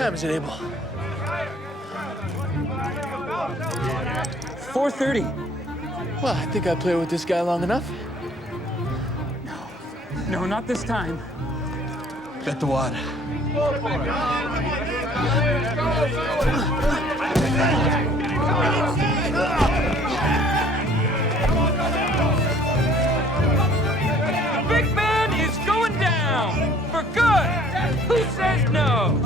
time is it, Abel? 4:30. Well, I think I played with this guy long enough. No, not this time. Bet the wad. Big man is going down for good. Who says no?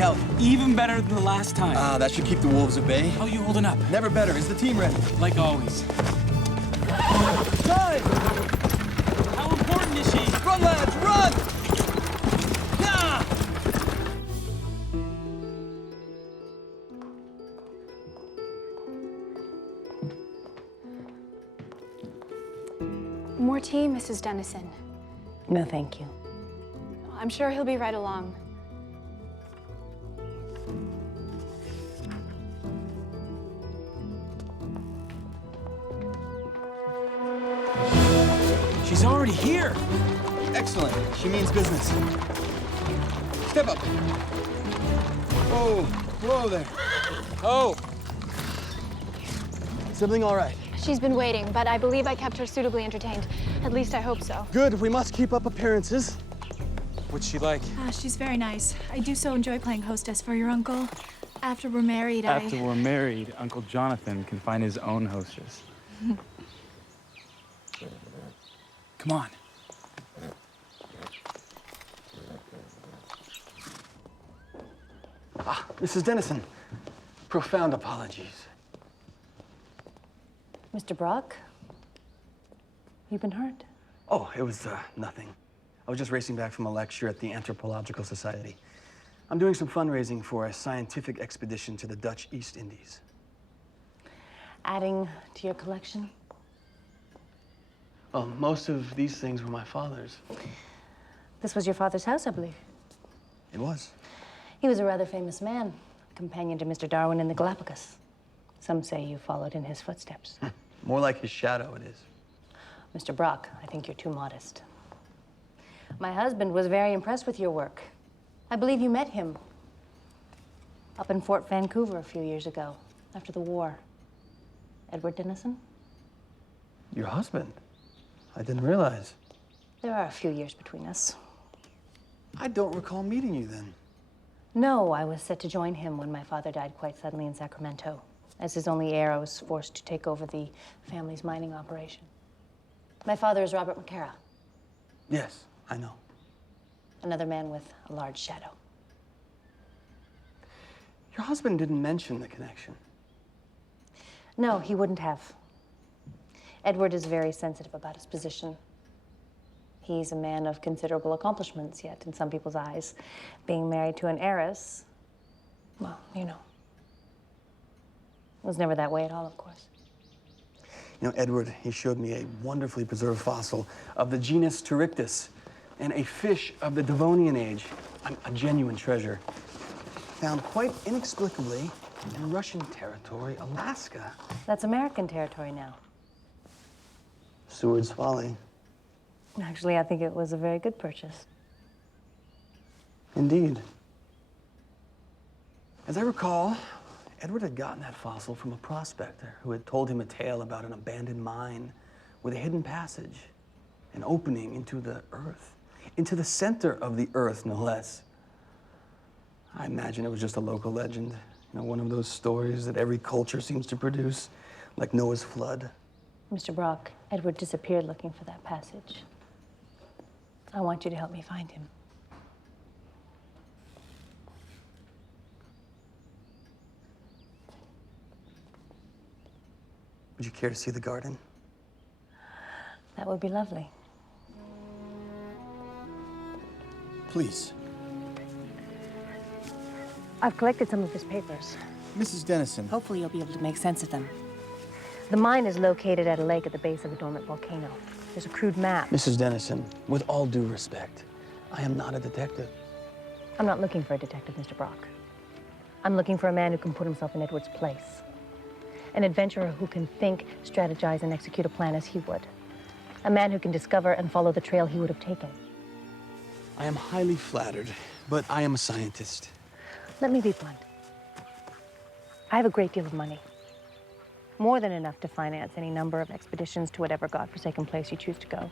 Out. Even better than the last time. Ah, that should keep the wolves at bay. How you holding up? Never better. Is the team ready? Like always. Time! How important is she? Run, lads, run! Yeah! More tea, Mrs. Dennison? No, thank you. I'm sure he'll be right along. She's already here. Excellent. She means business. Step up. Whoa, whoa there. Oh. Something all right? She's been waiting, but I believe I kept her suitably entertained. At least I hope so. Good. We must keep up appearances. What's she like? She's very nice. I do so enjoy playing hostess for your uncle. After we're married, After we're married, Uncle Jonathan can find his own hostess. Come on. Ah, Mrs. Dennison. Profound apologies. Mr. Brock? You've been hurt? Oh, it was nothing. I was just racing back from a lecture at the Anthropological Society. I'm doing some fundraising for a scientific expedition to the Dutch East Indies. Adding to your collection? Well, most of these things were my father's. This was your father's house, I believe. It was. He was a rather famous man, companion to Mr. Darwin in the Galapagos. Some say you followed in his footsteps. More like his shadow, it is. Mr. Brock, I think you're too modest. My husband was very impressed with your work. I believe you met him up in Fort Vancouver a few years ago, after the war. Edward Dennison? Your husband? I didn't realize. There are a few years between us. I don't recall meeting you then. No, I was set to join him when my father died quite suddenly in Sacramento. As his only heir, I was forced to take over the family's mining operation. My father is Robert McCara. Yes, I know. Another man with a large shadow. Your husband didn't mention the connection. No, he wouldn't have. Edward is very sensitive about his position. He's a man of considerable accomplishments, yet in some people's eyes, being married to an heiress, well, you know. It was never that way at all, of course. You know, Edward, he showed me a wonderfully preserved fossil of the genus Pterictus and a fish of the Devonian age, a genuine treasure, found quite inexplicably in Russian territory, Alaska. That's American territory now. Seward's Folly. Actually, I think it was a very good purchase. Indeed. As I recall, Edward had gotten that fossil from a prospector who had told him a tale about an abandoned mine with a hidden passage, an opening into the earth, into the center of the earth, no less. I imagine it was just a local legend, you know, one of those stories that every culture seems to produce, like Noah's flood. Mr. Brock, Edward disappeared looking for that passage. I want you to help me find him. Would you care to see the garden? That would be lovely. Please. I've collected some of his papers. Mrs. Dennison. Hopefully you'll be able to make sense of them. The mine is located at a lake at the base of a dormant volcano. There's a crude map. Mrs. Dennison, with all due respect, I am not a detective. I'm not looking for a detective, Mr. Brock. I'm looking for a man who can put himself in Edward's place. An adventurer who can think, strategize, and execute a plan as he would. A man who can discover and follow the trail he would have taken. I am highly flattered, but I am a scientist. Let me be blunt. I have a great deal of money. More than enough to finance any number of expeditions to whatever godforsaken place you choose to go.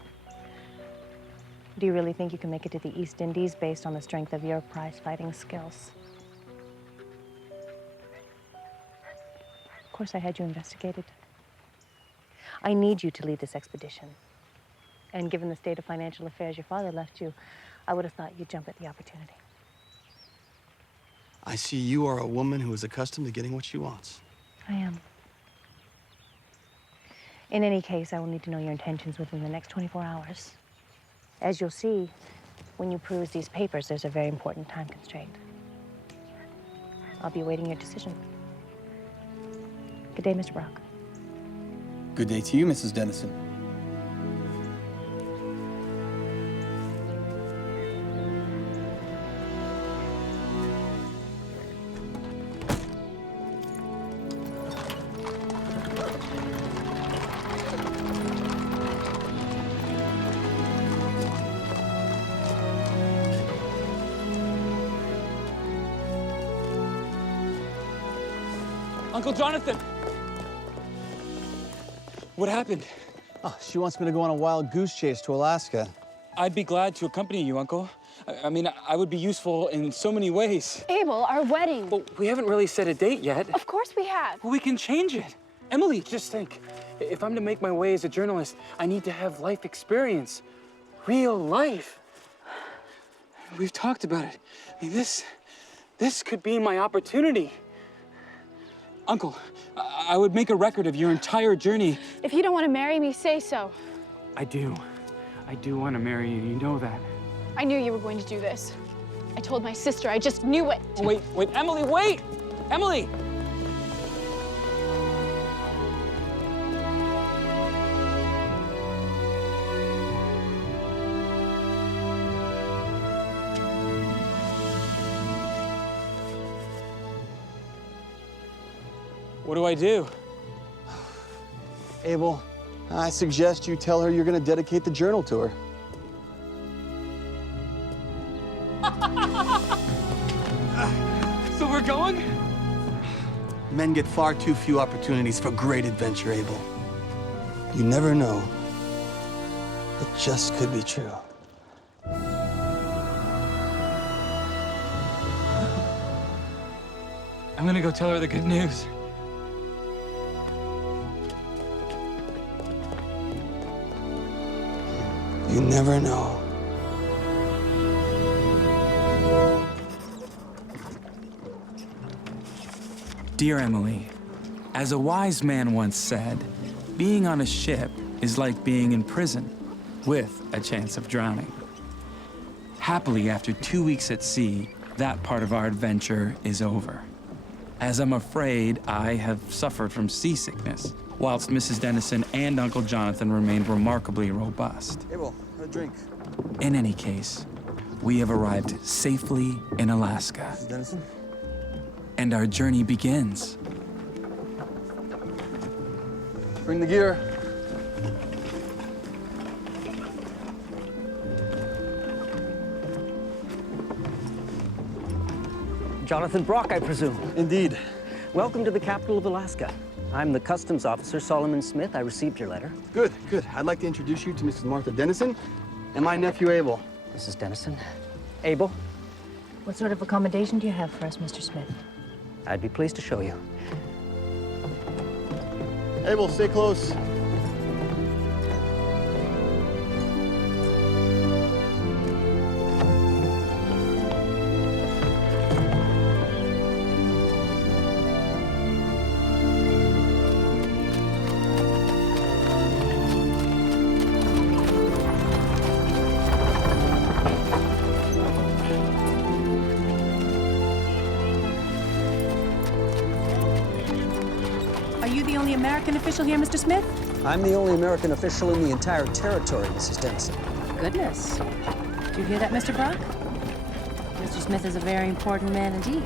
Do you really think you can make it to the East Indies based on the strength of your prize-fighting skills? Of course, I had you investigated. I need you to lead this expedition. And given the state of financial affairs your father left you, I would have thought you'd jump at the opportunity. I see you are a woman who is accustomed to getting what she wants. I am. In any case, I will need to know your intentions within the next 24 hours. As you'll see, when you peruse these papers, there's a very important time constraint. I'll be awaiting your decision. Good day, Mr. Brock. Good day to you, Mrs. Dennison. Uncle Jonathan! What happened? Oh, she wants me to go on a wild goose chase to Alaska. I'd be glad to accompany you, Uncle. I mean, I would be useful in so many ways. Abel, our wedding. Well, we haven't really set a date yet. Of course we have. Well, we can change it. Emily, just think. If I'm to make my way as a journalist, I need to have life experience. Real life. We've talked about it. I mean, this could be my opportunity. Uncle, I would make a record of your entire journey. If you don't want to marry me, say so. I do. I do want to marry you. You know that. I knew you were going to do this. I told my sister. I just knew it. Oh, wait, Emily, wait! Emily! What do I do? Abel, I suggest you tell her you're going to dedicate the journal to her. So we're going? Men get far too few opportunities for great adventure, Abel. You never know. It just could be true. I'm gonna go tell her the good news. You never know. Dear Emily, as a wise man once said, being on a ship is like being in prison, with a chance of drowning. Happily, after 2 weeks at sea, that part of our adventure is over. As I'm afraid I have suffered from seasickness, whilst Mrs. Dennison and Uncle Jonathan remained remarkably robust. Abel, a drink. In any case, we have arrived safely in Alaska, Mrs. Dennison? and our journey begins. Bring the gear. Jonathan Brock, I presume. Indeed. Welcome to the capital of Alaska. I'm the customs officer, Solomon Smith. I received your letter. Good, good. I'd like to introduce you to Mrs. Martha Dennison and my nephew, Abel. Mrs. Dennison. Abel, What sort of accommodation do you have for us, Mr. Smith? I'd be pleased to show you. Abel, stay close. you the only American official here, Mr. Smith? I'm the only American official in the entire territory, Mrs. Dennison. Goodness. Did you hear that, Mr. Brock? Mr. Smith is a very important man indeed.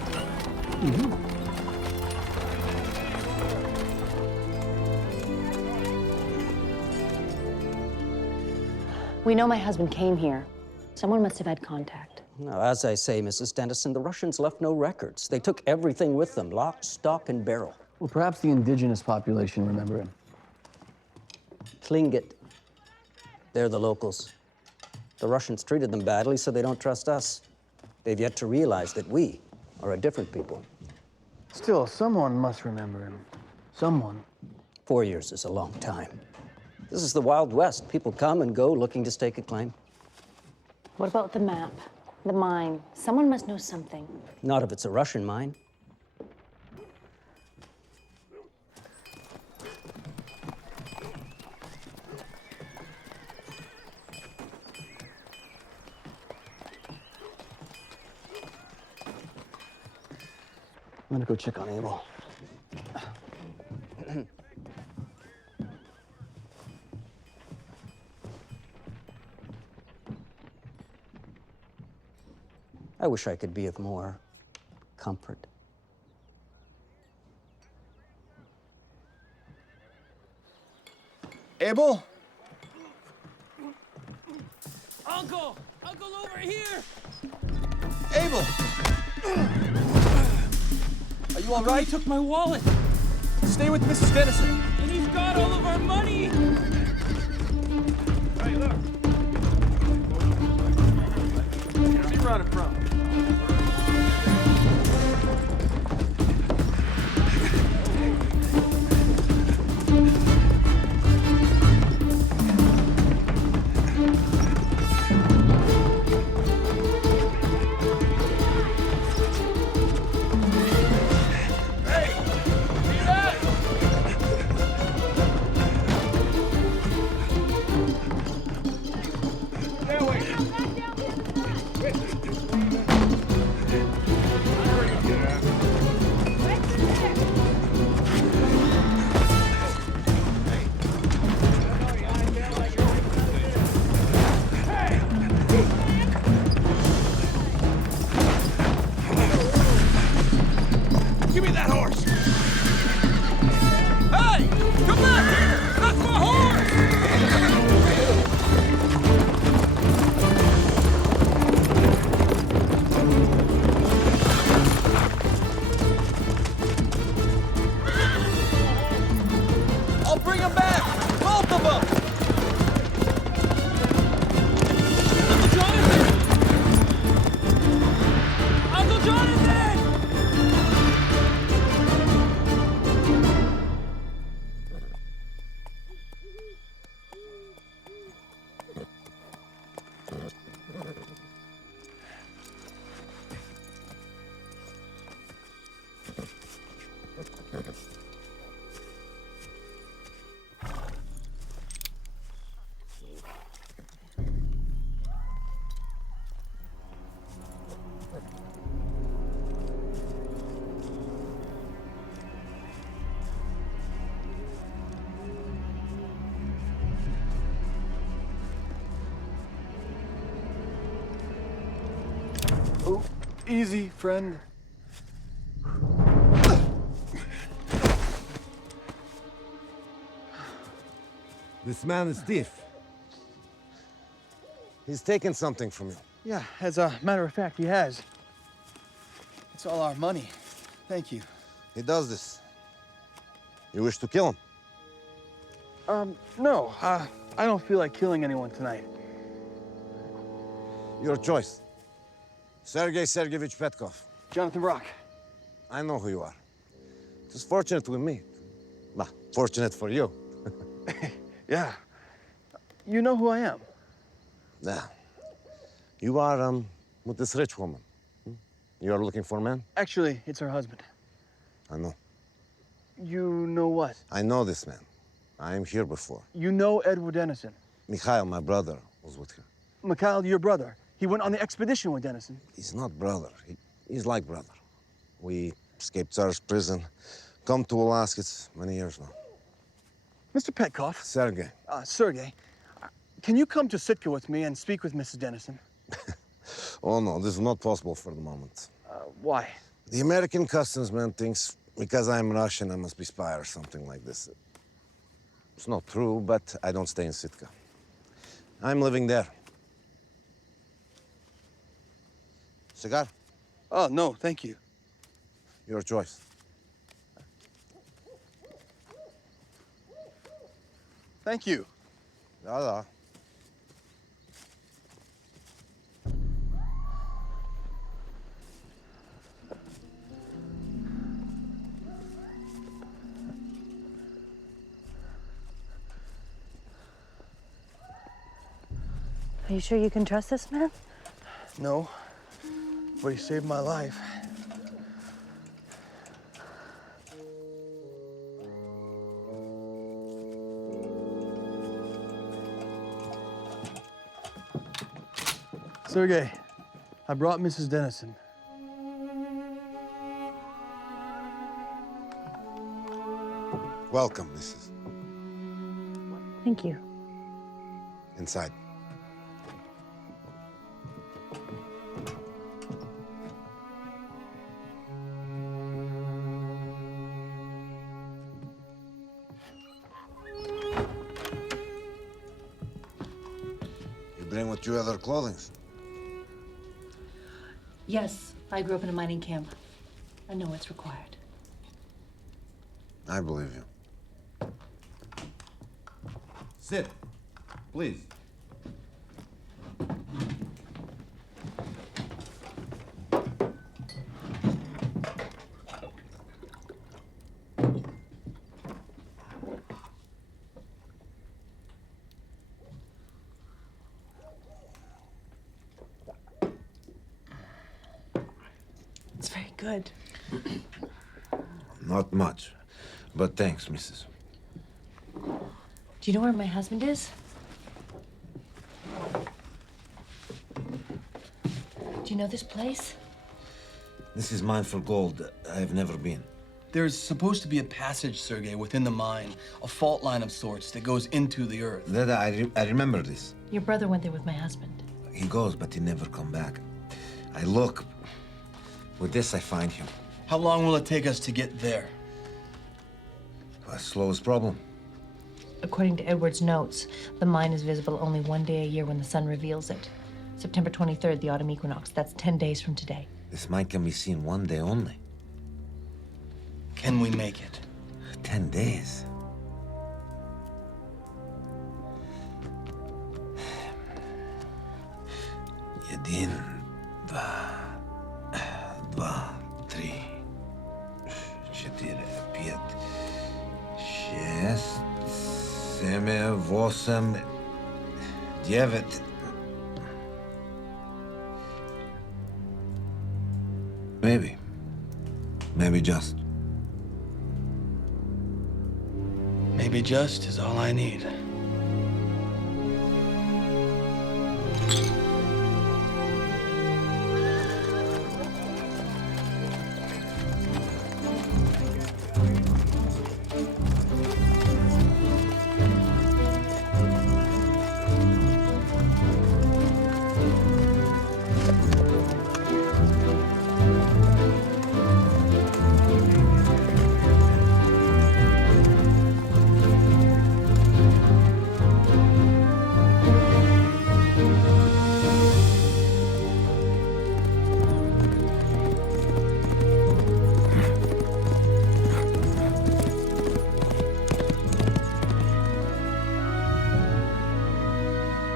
We know my husband came here. Someone must have had contact. Now, as I say, Mrs. Dennison, the Russians left no records. They took everything with them, lock, stock, and barrel. Well, perhaps the indigenous population remember him. Tlingit. They're the locals. The Russians treated them badly, so they don't trust us. They've yet to realize that we are a different people. Still, someone must remember him. Someone. 4 years is a long time. This is the Wild West. People come and go looking to stake a claim. What about the map? The mine? Someone must know something. Not if it's a Russian mine. I'm gonna go check on Abel. I wish I could be of more comfort. Abel? Uncle! Uncle, over here! Abel! Are you all right? He took my wallet, Stay with Mrs. Dennison. and he's got all of our money! Hey, look. Where's he running from? Give me that horse! Hey! Come back here! That's my horse! I'll bring him back! Both of them! Uncle Jonathan! Uncle Jonathan! Oh, easy, friend. This man is thief. He's taken something from you. Yeah, as a matter of fact, he has. It's all our money. Thank you. He does this. You wish to kill him? No, I don't feel like killing anyone tonight. Your choice. Sergei Sergeyevich Petkov. Jonathan Brock. I know who you are. It was fortunate we meet. Bah, fortunate for you. Yeah. You know who I am. Yeah. You are, with this rich woman. You are looking for a man? Actually, it's her husband. I know. You know what? I know this man. I am here before. You know Edward Dennison. Mikhail, my brother, was with him. Mikhail, your brother. He went on the expedition with Dennison. He's not brother. He's like brother. We escaped Tsar's prison, Come to Alaska, it's many years now. Mr. Petkoff. Sergey. Sergey, can you come to Sitka with me and speak with Mrs. Dennison? Oh, no, this is not possible for the moment. Why? The American customs man thinks because I'm Russian, I must be spy or something like this. It's not true, but I don't stay in Sitka. I'm living there. Cigar? Oh, no, thank you. Your choice. Thank you. Da-da. Are you sure you can trust this man? No, but he saved my life. Sergey, I brought Mrs. Dennison. Welcome, Mrs. Thank you. Inside. You bring with you other clothing? Yes, I grew up in a mining camp. I know what's required. I believe you. Sit, please. It's very good. Not much, but thanks, Mrs. Do you know where my husband is? Do you know this place? This is mine for gold. I've never been. There's supposed to be a passage, Sergey, within the mine, a fault line of sorts that goes into the earth. I remember this. Your brother went there with my husband. He goes, but he never come back. I look. With this, I find him. How long will it take us to get there? Slowest problem. According to Edward's notes, the mine is visible only one day a year when the sun reveals it. September 23rd, the autumn equinox. That's 10 days from today. This mine can be seen one day only. Can we make it? 10 days. Один, два, три, четыре, пять, шесть, семь, восемь, девять. Maybe just. Maybe just is all I need.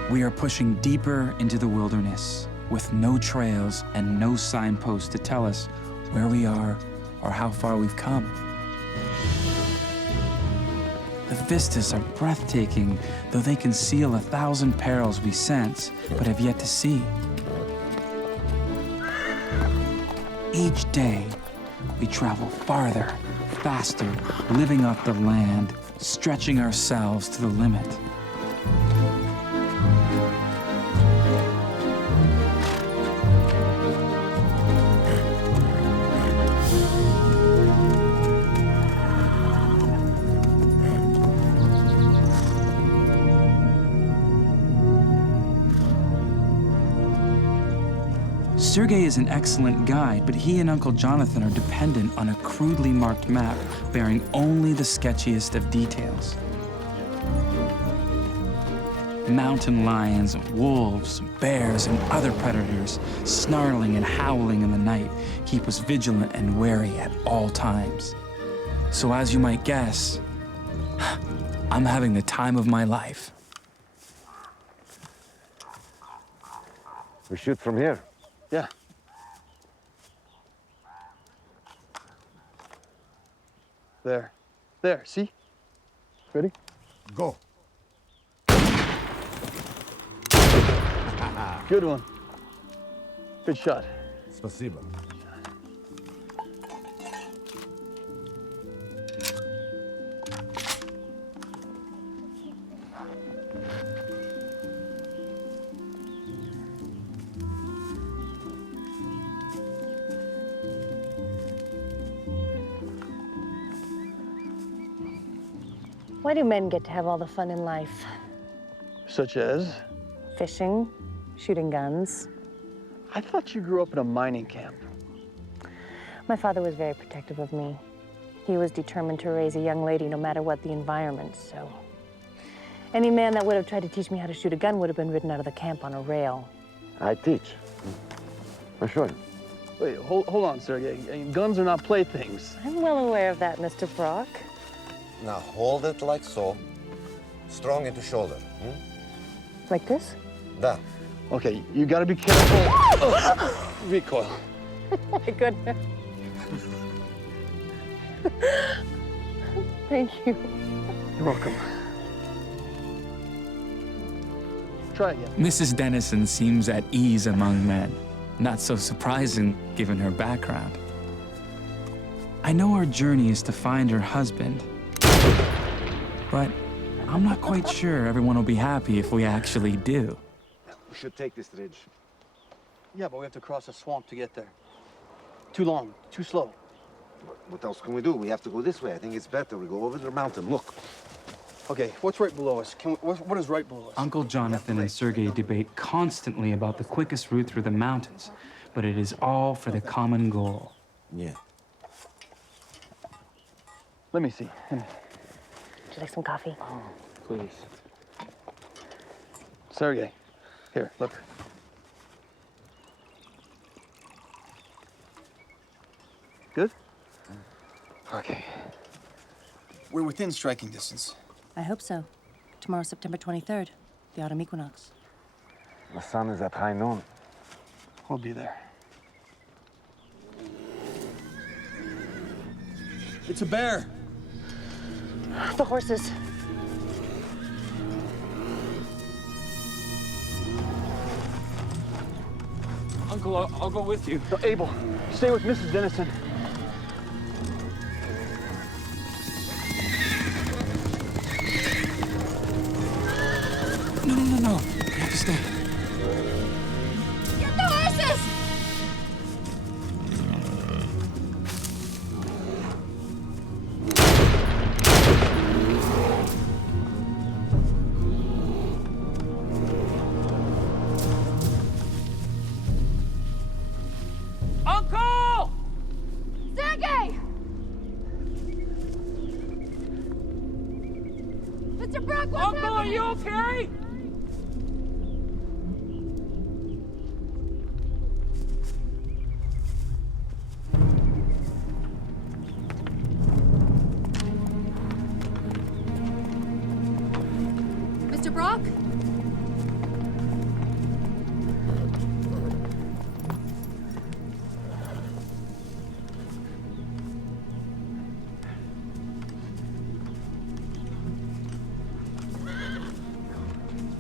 We are pushing deeper into the wilderness with no trails and no signposts to tell us where we are or how far we've come. The vistas are breathtaking, though they conceal 1,000 perils we sense but have yet to see. Each day, we travel farther, faster, living off the land, stretching ourselves to the limit. Sergei is an excellent guide, but he and Uncle Jonathan are dependent on a crudely marked map bearing only the sketchiest of details. Mountain lions, wolves, bears, and other predators, snarling and howling in the night, keep us vigilant and wary at all times. So as you might guess, I'm having the time of my life. We shoot from here. Yeah. There. There, see? Ready? Go. Good one. Good shot. Спасибо. Why do men get to have all the fun in life? Such as? Fishing, shooting guns. I thought you grew up in a mining camp. My father was very protective of me. He was determined to raise a young lady no matter what the environment, so any man that would have tried to teach me how to shoot a gun would have been ridden out of the camp on a rail. I teach. I show you. Wait, hold on, Sergei. Guns are not playthings. I'm well aware of that, Mr. Brock. Now hold it like so. Strong into shoulder. Like this? Da. Okay, you gotta be careful. Oh, recoil. Oh my goodness. Thank you. You're welcome. Try again. Mrs. Dennison seems at ease among men. Not so surprising, given her background. I know our journey is to find her husband, but I'm not quite sure everyone will be happy if we actually do. We should take this ridge. Yeah, but we have to cross a swamp to get there. Too long, too slow. What else can we do? We have to go this way. I think it's better. We go over the mountain. Look. Okay, what's right below us? What is right below us? Uncle Jonathan and Sergei debate constantly about the quickest route through the mountains, but it is all for the common goal. Yeah. Let me see. Would you like some coffee? Oh, please. Sergei, here, look. Good? Okay. We're within striking distance. I hope so. Tomorrow's September 23rd, the autumn equinox. The sun is at high noon. We'll be there. It's a bear. The horses. Uncle, I'll go with you. No, Abel, stay with Mrs. Dennison. No. You have to stay. Get the horses! Uncle! Sergei! Mr. Brock, what's Uncle, are happening? you okay? Mr. Brock?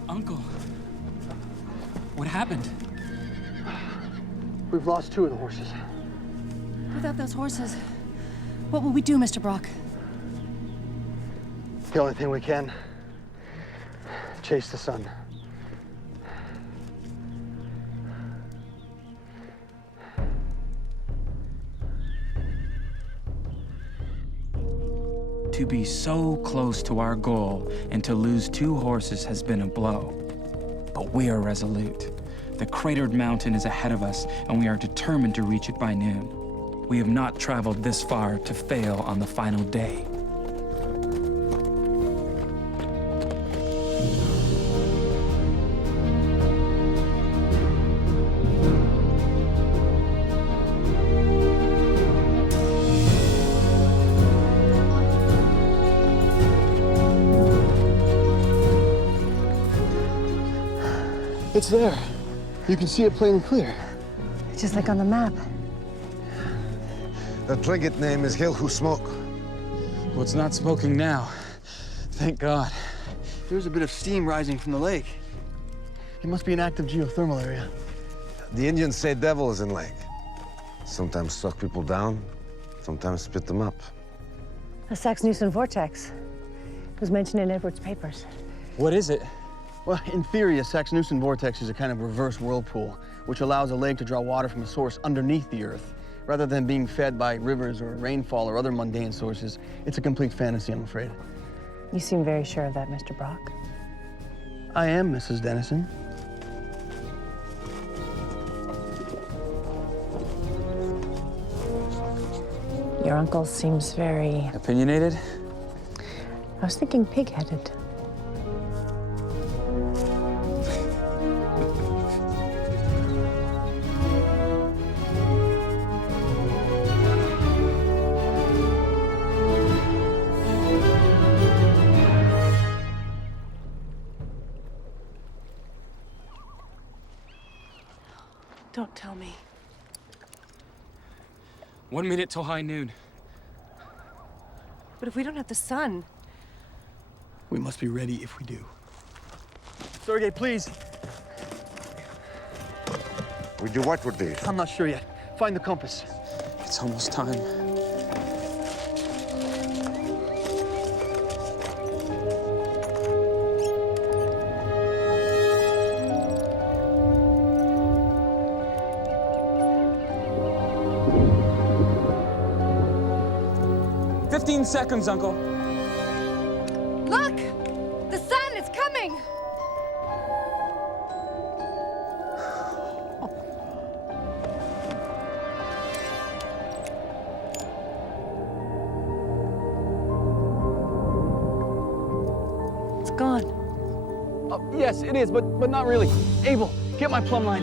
Uncle, what happened? We've lost 2 of the horses. Without those horses, what will we do, Mr. Brock? The only thing we can, chase the sun. To be so close to our goal and to lose 2 horses has been a blow. But we are resolute. The cratered mountain is ahead of us, and we are determined to reach it by noon. We have not traveled this far to fail on the final day. It's there. You can see it plain and clear. Just like on the map. The frigate name is Hill Who Smoke. Well, it's not smoking now. Thank God. There's a bit of steam rising from the lake. It must be an active geothermal area. The Indians say devil is in lake. Sometimes suck people down, sometimes spit them up. A Sax-Newson vortex. It was mentioned in Edward's papers. What is it? Well, in theory, a Sax-Newson vortex is a kind of reverse whirlpool, which allows a lake to draw water from a source underneath the earth. Rather than being fed by rivers or rainfall or other mundane sources, it's a complete fantasy, I'm afraid. You seem very sure of that, Mr. Brock. I am, Mrs. Dennison. Your uncle seems very... Opinionated? I was thinking pig-headed. Don't tell me. 1 minute till high noon. But if we don't have the sun... We must be ready if we do. Sergei, please. We do what with these? I'm not sure yet. Find the compass. It's almost time. Seconds, Uncle. Look! The sun is coming! It's gone. Yes, it is, but not really. Abel, get my plumb line.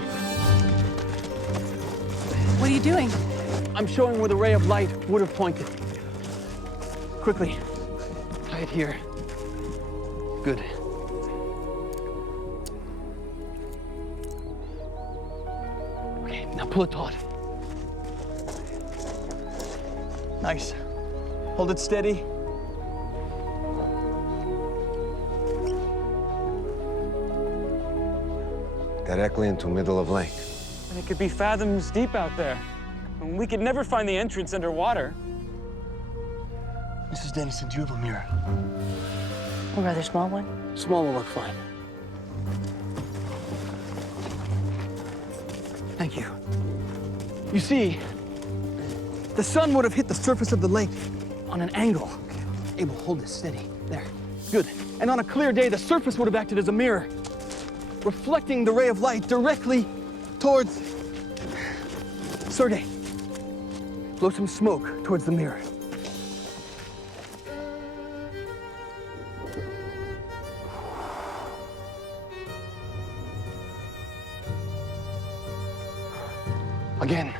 What are you doing? I'm showing where the ray of light would have pointed. Quickly, tie it here. Good. Okay, now pull it taut. Nice. Hold it steady. Directly into middle of lake. And it could be fathoms deep out there. And we could never find the entrance underwater. Mrs. Dennison, do you have a mirror? A rather small one? Small will work fine. Thank you. You see, the sun would have hit the surface of the lake on an angle. Abel, hold this steady. There. Good. And on a clear day, the surface would have acted as a mirror, reflecting the ray of light directly towards... Sergei, blow some smoke towards the mirror. Again.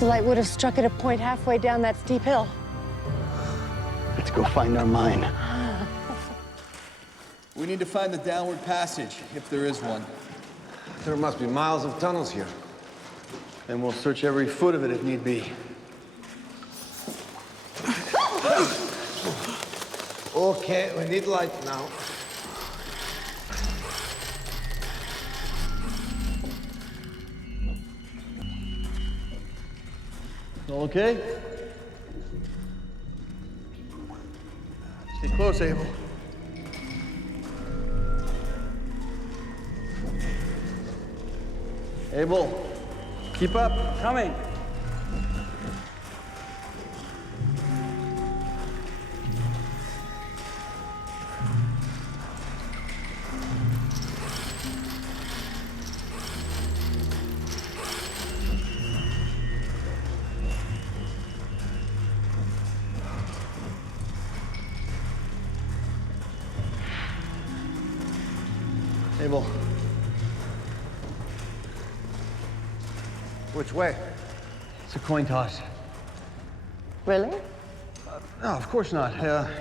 The light would have struck at a point halfway down that steep hill. Let's go find our mine. We need to find the downward passage, if there is one. There must be miles of tunnels here. And we'll search every foot of it if need be. Okay, we need light now. All okay? Stay close, Abel. Abel, keep up. Coming. Abel. Which way? It's a coin toss. Really? No, of course not.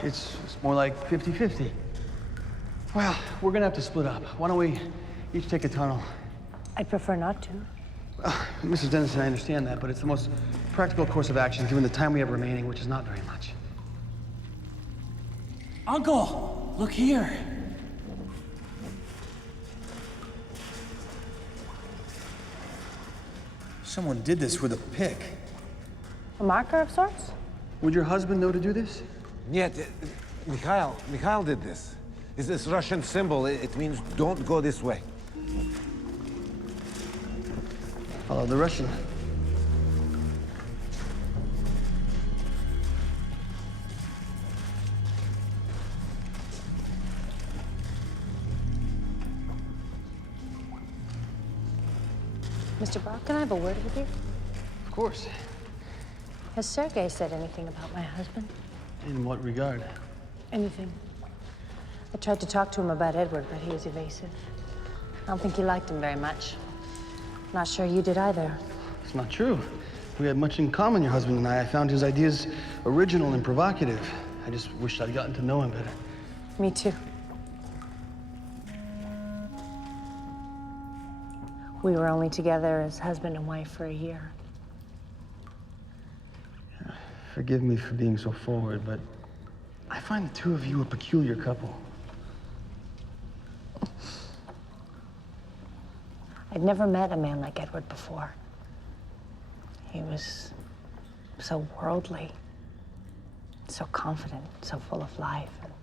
It's more like 50-50. Well, we're gonna have to split up. Why don't we each take a tunnel? I'd prefer not to. Mrs. Dennison, I understand that, but it's the most practical course of action given the time we have remaining, which is not very much. Uncle, look here. Someone did this with a pick. A marker of sorts? Would your husband know to do this? Yet, Mikhail did this. It's this Russian symbol. It means don't go this way. Follow the Russian. Mr. Brock, can I have a word with you? Of course. Has Sergei said anything about my husband? In what regard? Anything. I tried to talk to him about Edward, but he was evasive. I don't think he liked him very much. Not sure you did either. It's not true. We had much in common, your husband and I. I found his ideas original and provocative. I just wished I'd gotten to know him better. Me too. We were only together as husband and wife for a year. Forgive me for being so forward, but I find the two of you a peculiar couple. I'd never met a man like Edward before. He was so worldly, so confident, so full of life, and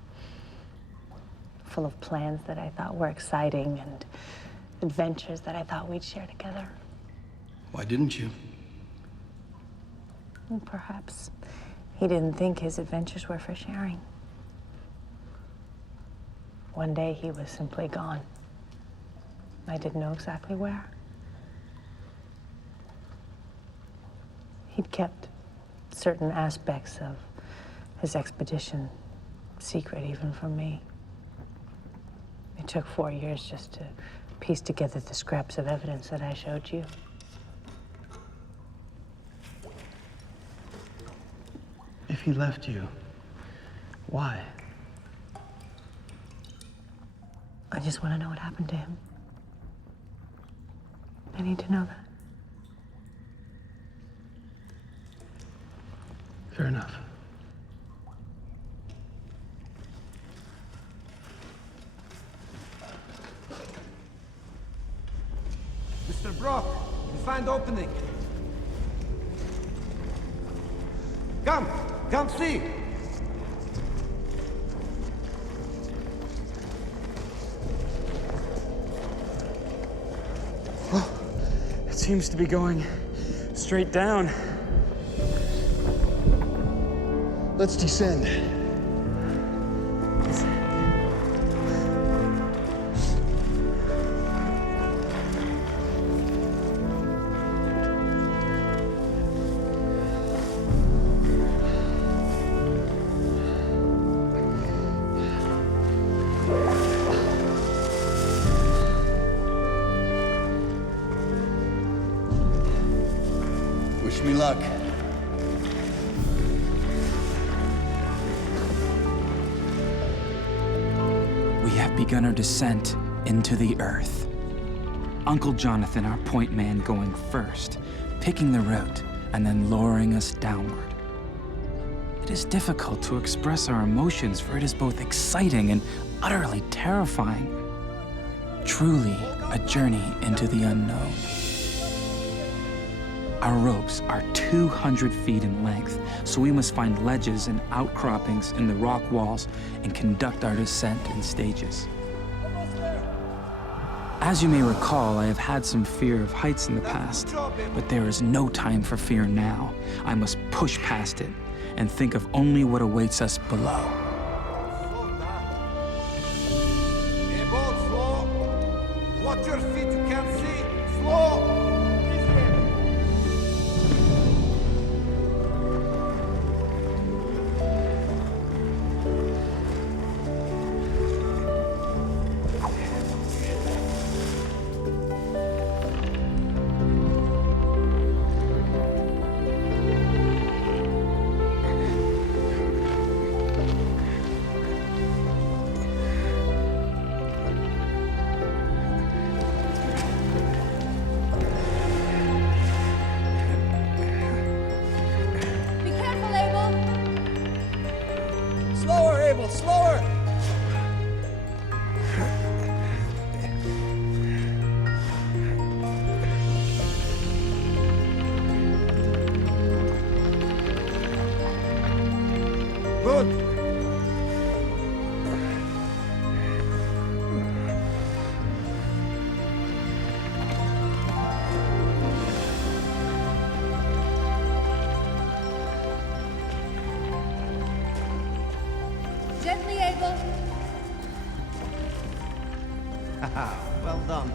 full of plans that I thought were exciting and adventures that I thought we'd share together. Why didn't you? And perhaps he didn't think his adventures were for sharing. One day he was simply gone. I didn't know exactly where. He'd kept certain aspects of his expedition secret even from me. It took 4 years just to piece together the scraps of evidence that I showed you. If he left you, why? I just want to know what happened to him. I need to know that. Fair enough. Mr. Brock, we find opening. Come see. It seems to be going straight down. Let's descend. Wish me luck. We have begun our descent into the earth. Uncle Jonathan, our point man, going first, picking the route, and then lowering us downward. It is difficult to express our emotions, for it is both exciting and utterly terrifying. Truly a journey into the unknown. Our ropes are 200 feet in length, so we must find ledges and outcroppings in the rock walls and conduct our descent in stages. As you may recall, I have had some fear of heights in the past, but there is no time for fear now. I must push past it and think of only what awaits us below. Slow. Watch your feet, you can't see. Slow. Well done.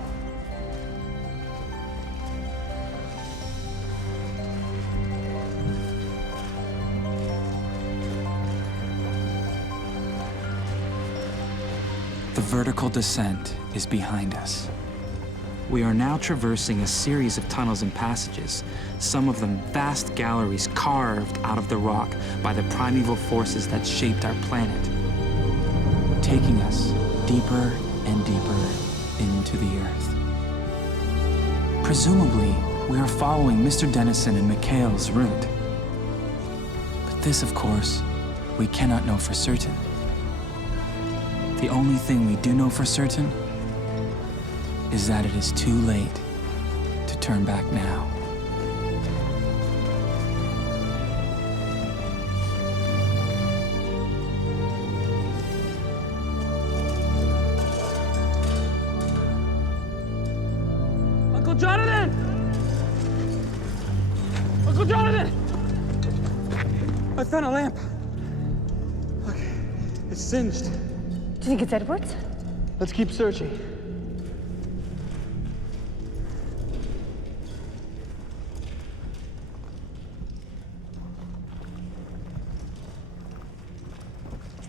The vertical descent is behind us. We are now traversing a series of tunnels and passages, some of them vast galleries carved out of the rock by the primeval forces that shaped our planet, taking us deeper and deeper into the Earth. Presumably, we are following Mr. Dennison and Mikhail's route. But this, of course, we cannot know for certain. The only thing we do know for certain is that it is too late to turn back now. Uncle Jonathan! Uncle Jonathan! I found a lamp. Look, it's singed. Do you think it's Edward's? Let's keep searching.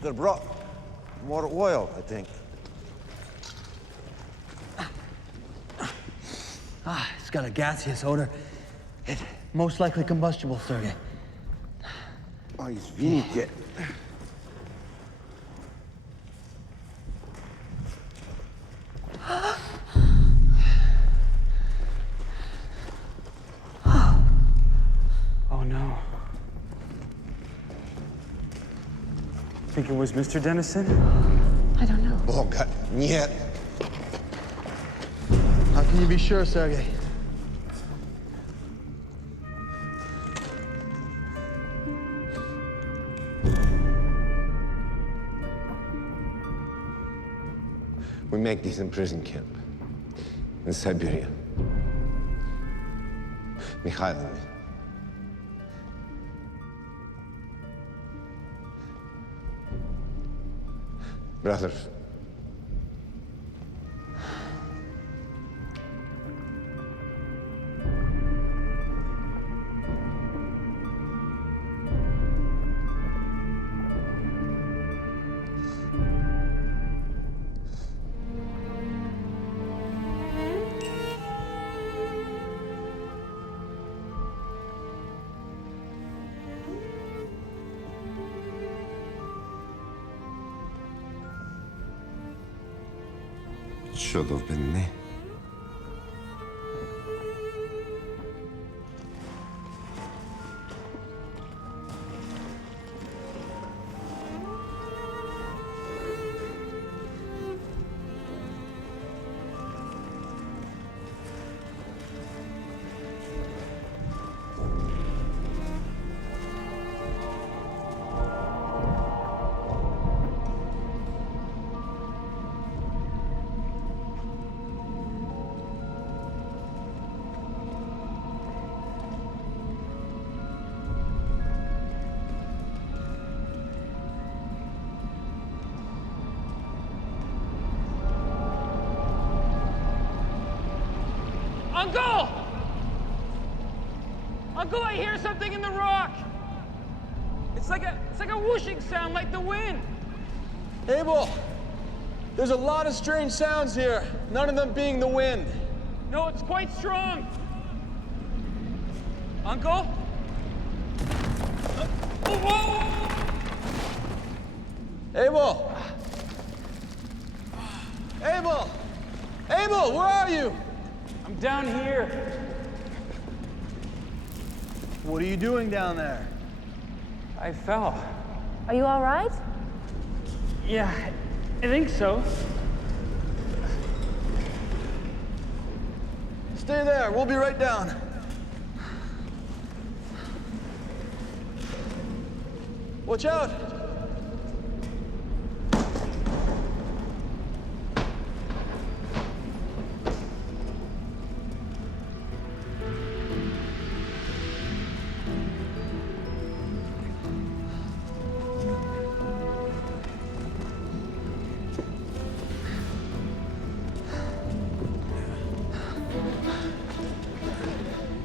They brought more oil, I think. It's got a gaseous odor. It most likely combustible, Sergey. Oh, he's видите. Oh no. Think it was Mr. Dennison? I don't know. Oh, God, нет. How can you be sure, Sergey? We make this in prison camp in Siberia. Mikhailovich. Brothers. Should have been me. Uncle! Uncle, I hear something in the rock. It's like a whooshing sound, like the wind. Abel, there's a lot of strange sounds here, none of them being the wind. No, it's quite strong. Uncle? Whoa! Abel! Abel! Abel, where are you? I'm down here. What are you doing down there? I fell. Are you all right? Yeah, I think so. Stay there, we'll be right down. Watch out!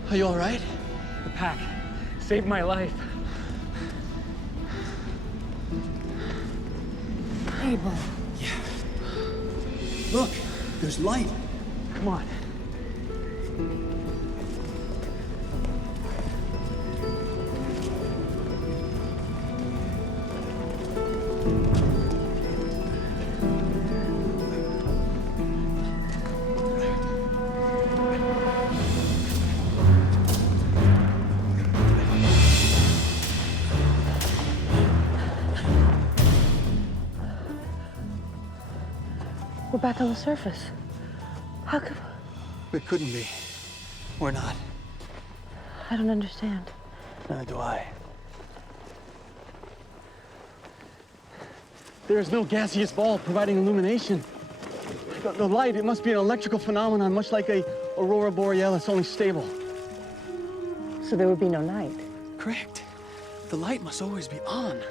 Are you all right? The pack saved my life. Abel. Look, there's light. Come on. We're back on the surface. How come? We couldn't be. We're not. I don't understand. Neither do I. There is no gaseous ball providing illumination. The light, it must be an electrical phenomenon, much like a aurora borealis, only stable. So there would be no night. Correct. The light must always be on.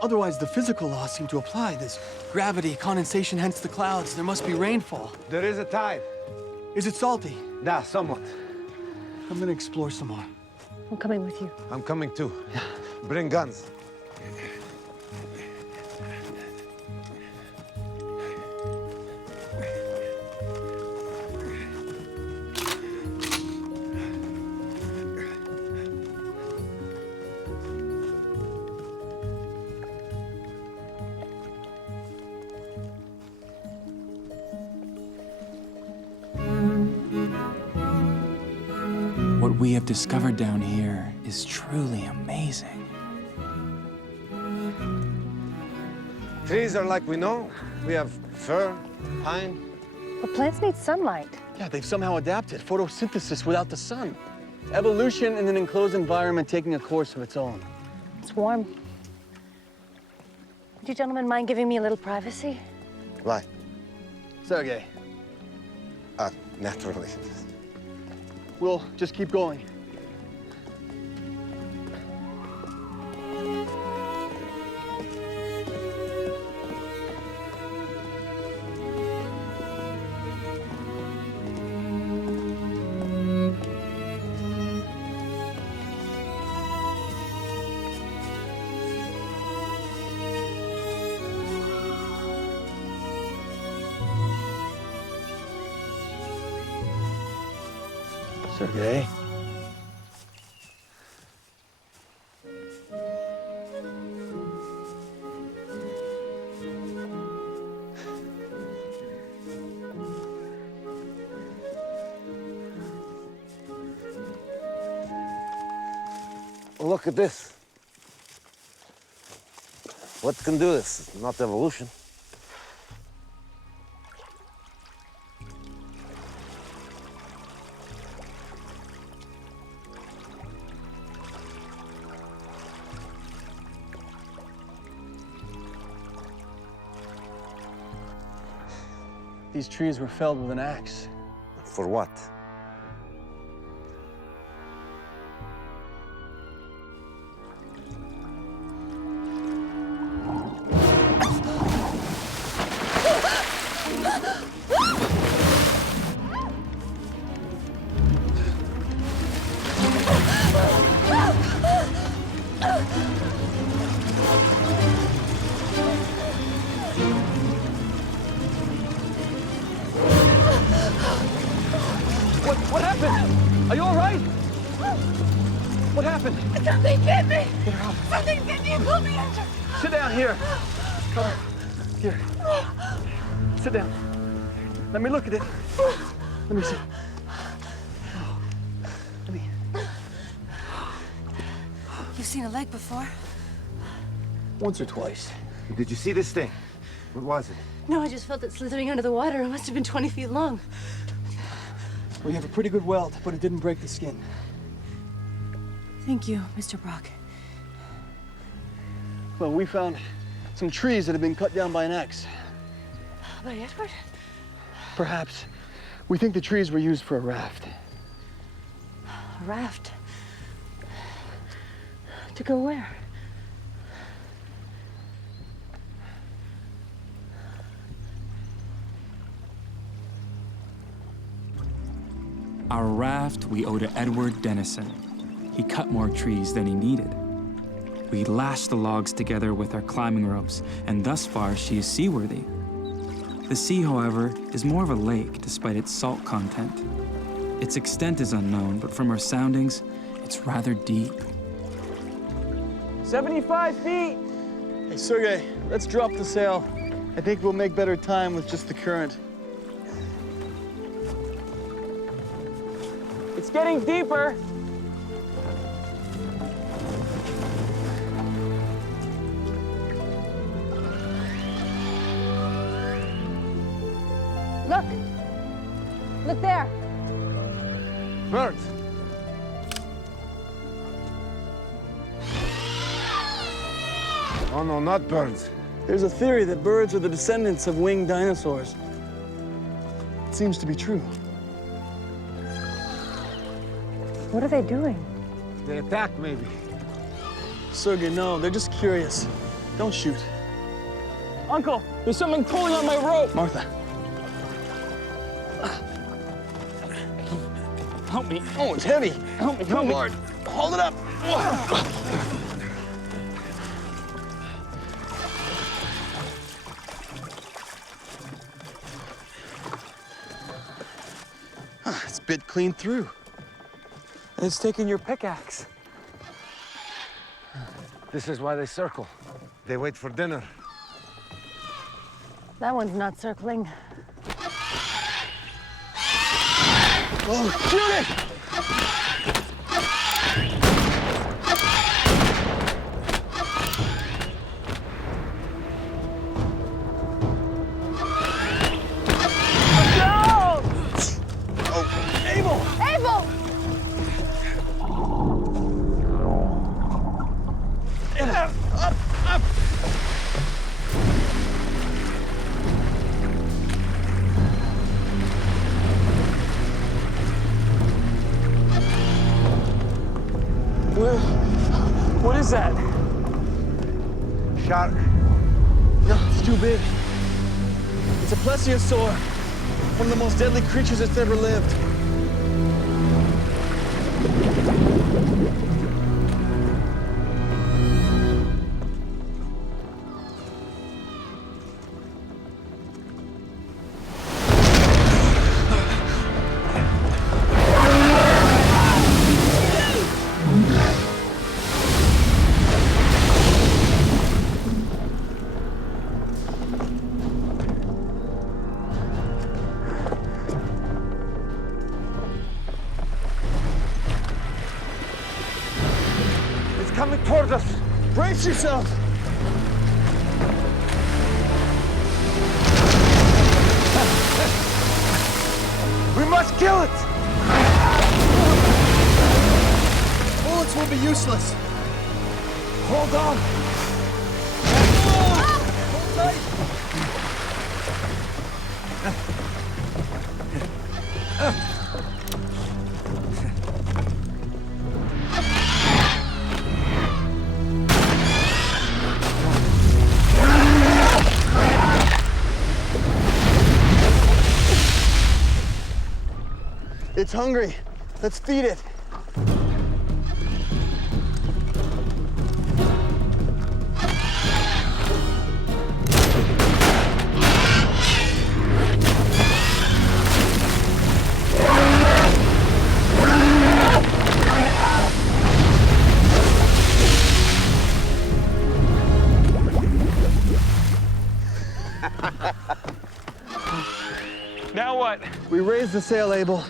Otherwise, the physical laws seem to apply. There's gravity, condensation, hence the clouds. There must be rainfall. There is a tide. Is it salty? Nah, somewhat. I'm gonna explore some more. I'm coming with you. I'm coming too. Bring guns. What we have discovered down here is truly amazing. Trees are like we know. We have fir, pine. But plants need sunlight. Yeah, they've somehow adapted. Photosynthesis without the sun. Evolution in an enclosed environment taking a course of its own. It's warm. Would you gentlemen mind giving me a little privacy? Why? Sergey, Naturally. we'll just keep going. Sergey. Look at this. What can do this? Not evolution. These trees were felled with an axe. For what? What happened? Are you all right? What happened? Something bit me! Something bit me and pulled me under! Sit down here. Come on. Here. Sit down. Let me look at it. Let me see. Let me. You've seen a leg before? Once or twice. Did you see this thing? What was it? No, I just felt it slithering under the water. It must have been 20 feet long. Well, you have a pretty good welt, but it didn't break the skin. Thank you, Mr. Brock. Well, we found some trees that had been cut down by an axe. By Edward? Perhaps. We think the trees were used for a raft. A raft? To go where? Our raft we owe to Edward Dennison. He cut more trees than he needed. We lashed the logs together with our climbing ropes, and thus far she is seaworthy. The sea, however, is more of a lake despite its salt content. Its extent is unknown, but from our soundings, it's rather deep. 75 feet! Hey, Sergey, let's drop the sail. I think we'll make better time with just the current. It's getting deeper. Look! Look there! Birds! Oh no, not birds. There's a theory that birds are the descendants of winged dinosaurs. It seems to be true. What are they doing? They attacked, maybe. Sergey, no, they're just curious. Don't shoot. Uncle, there's something pulling on my rope. Martha. Help me. Oh, it's heavy. Help me. Come on, hold it up. It's bit clean through. And it's taking your pickaxe. This is why they circle. They wait for dinner. That one's not circling. Oh, shoot it! No! Oh, Abel! Abel! Up! What is that? Shark. No, it's too big. It's a plesiosaur, one of the most deadly creatures that's ever lived. Coming toward us. Brace yourself! We must kill it! Bullets will be useless. Hold on. Hold tight. It's hungry. Let's feed it. Now what? We raise the sail, Abel,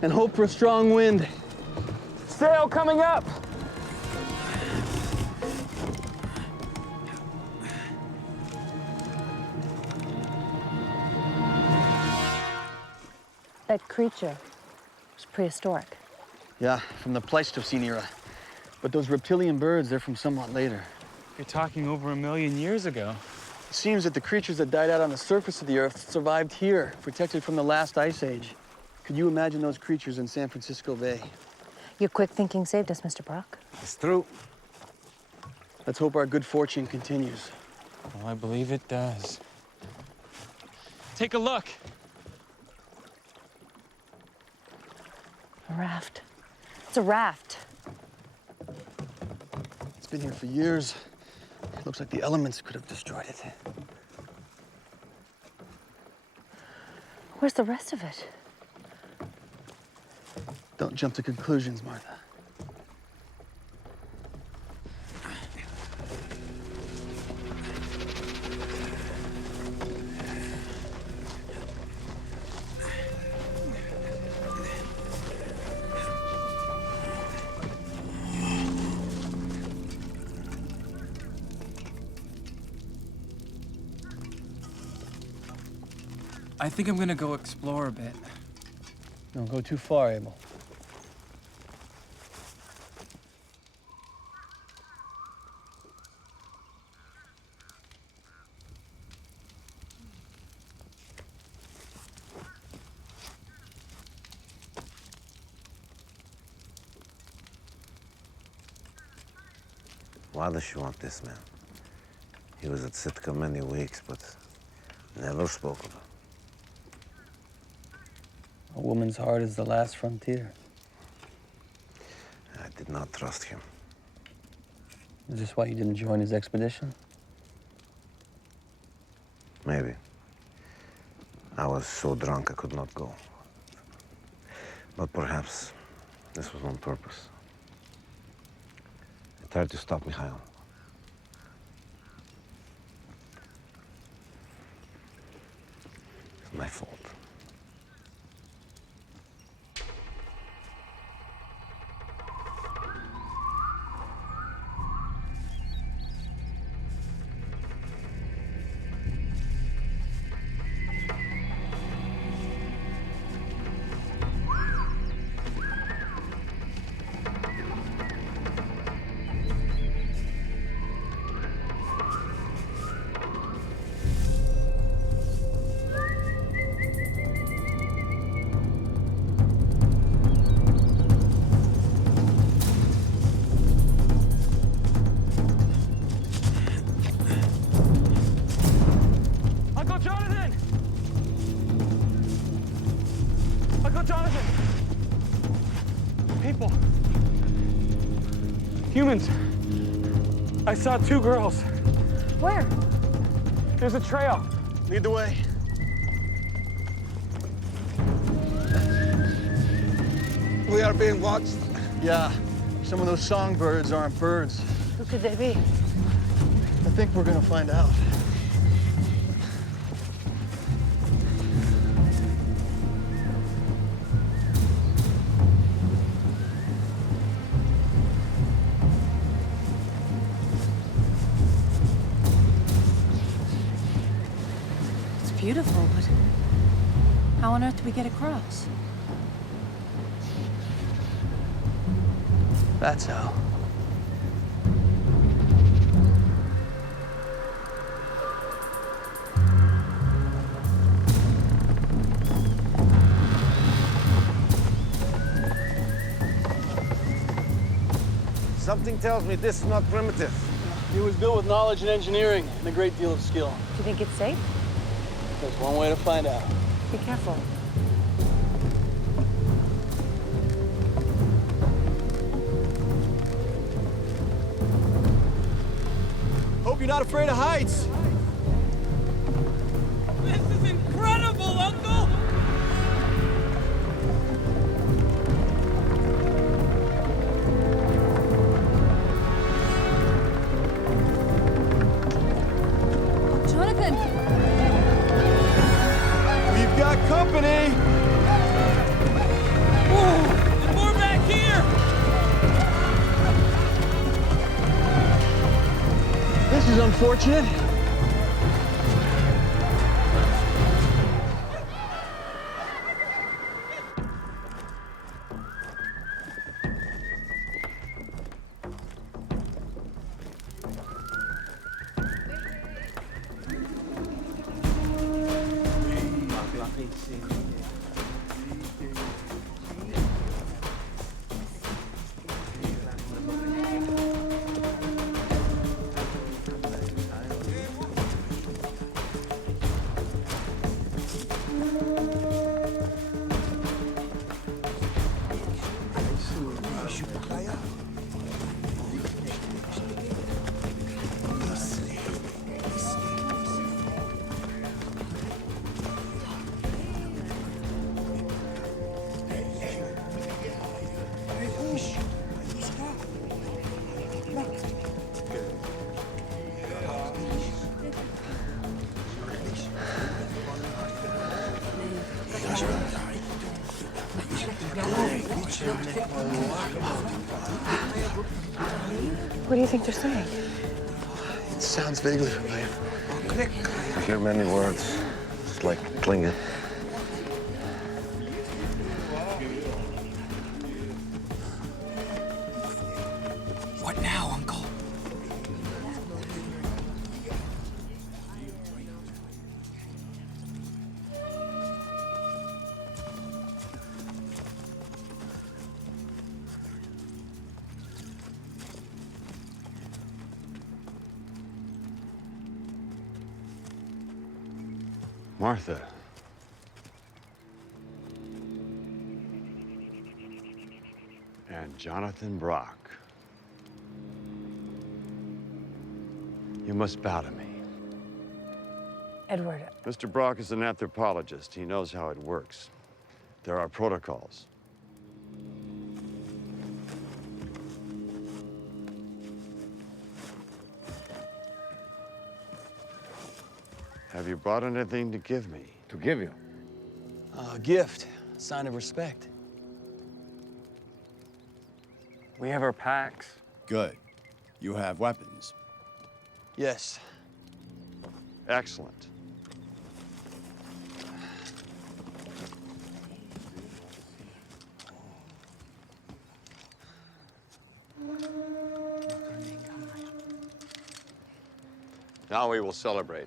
and hope for a strong wind. Sail coming up. That creature was prehistoric. Yeah, from the Pleistocene era. But those reptilian birds, they're from somewhat later. You're talking over 1 million years ago. It seems that the creatures that died out on the surface of the Earth survived here, protected from the last ice age. Could you imagine those creatures in San Francisco Bay? Your quick thinking saved us, Mr. Brock. It's true. Let's hope our good fortune continues. Well, I believe it does. Take a look. A raft. It's a raft. It's been here for years. It looks like the elements could have destroyed it. Where's the rest of it? Don't jump to conclusions, Martha. I think I'm gonna go explore a bit. Don't go too far, Abel. Why does she want this man? He was at Sitka many weeks, but never spoke of her. A woman's heart is the last frontier. I did not trust him. Is this why you didn't join his expedition? Maybe. I was so drunk I could not go. But perhaps this was on purpose. He tried to stop Mikhail. It's my fault. Humans. I saw 2 girls. Where? There's a trail. Lead the way. We are being watched. Yeah, some of those songbirds aren't birds. Who could they be? I think we're gonna find out. Beautiful, but how on earth do we get across? That's how. Something tells me this is not primitive. It was built with knowledge and engineering and a great deal of skill. Do you think it's safe? There's one way to find out. Be careful. Hope you're not afraid of heights. This is incredible, Uncle! Jonathan! We've got company! Whoa! There's more back here! This is unfortunate. What do you think they're saying? It sounds vaguely familiar. I hear many words. It's like Klingon. What now, Uncle? Martha. And Jonathan Brock. You must bow to me. Edward, Mr. Brock is an anthropologist. He knows how it works. There are protocols. Have you brought anything to give me? To give you? A gift, sign of respect. We have our packs. Good. You have weapons. Yes. Excellent. Now we will celebrate.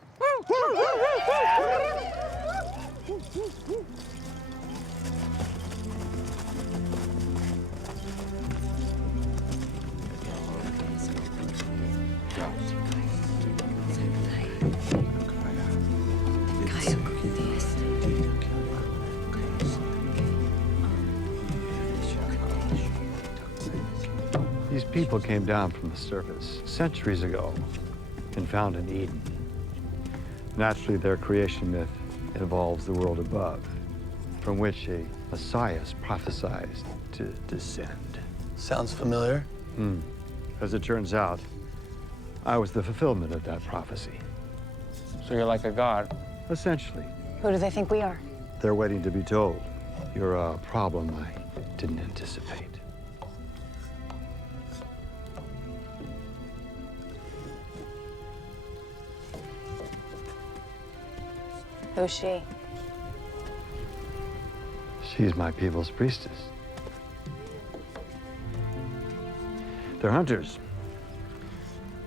These people came down from the surface centuries ago and found an Eden. Naturally, their creation myth involves the world above, from which a Messiah is prophesied to descend. Sounds familiar. As it turns out, I was the fulfillment of that prophecy. So you're like a god? Essentially. who do they think we are? They're waiting to be told. You're a problem I didn't anticipate. Who's she? She's my people's priestess. They're hunters.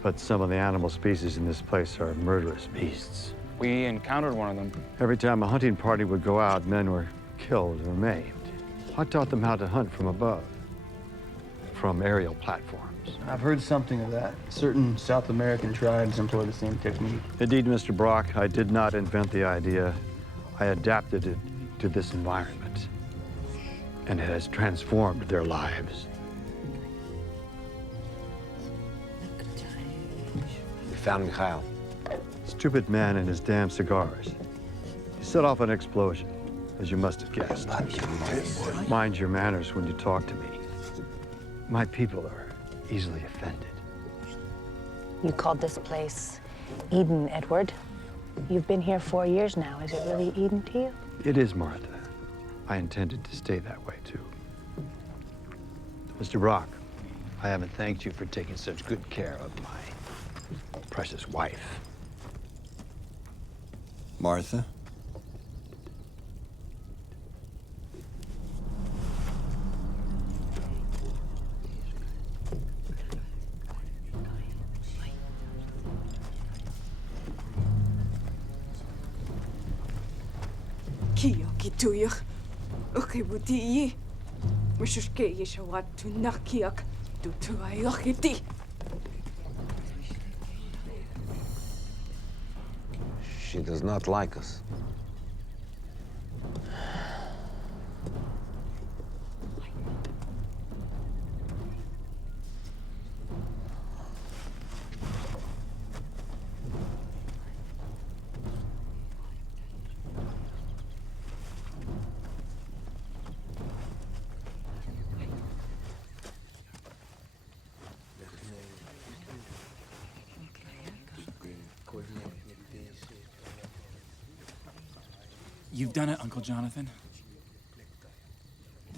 But some of the animal species in this place are murderous beasts. We encountered one of them. Every time a hunting party would go out, men were killed or maimed. I taught them how to hunt from above, from aerial platforms. I've heard something of that. Certain South American tribes employ the same technique. Indeed, Mr. Brock, I did not invent the idea. I adapted it to this environment, and it has transformed their lives. We found Mikhail. Stupid man and his damn cigars. He set off an explosion, as you must have guessed. Mind your manners when you talk to me. My people are easily offended. You called this place Eden, Edward. You've been here 4 years now. Is it really Eden to you? It is, Martha. I intended to stay that way, too. Mr. Brock, I haven't thanked you for taking such good care of my precious wife. Martha? Kio ki tuiach, uki buti Mishuske yishawat tu nakiak, tu tuayachiti. She does not like us. You've done it, Uncle Jonathan.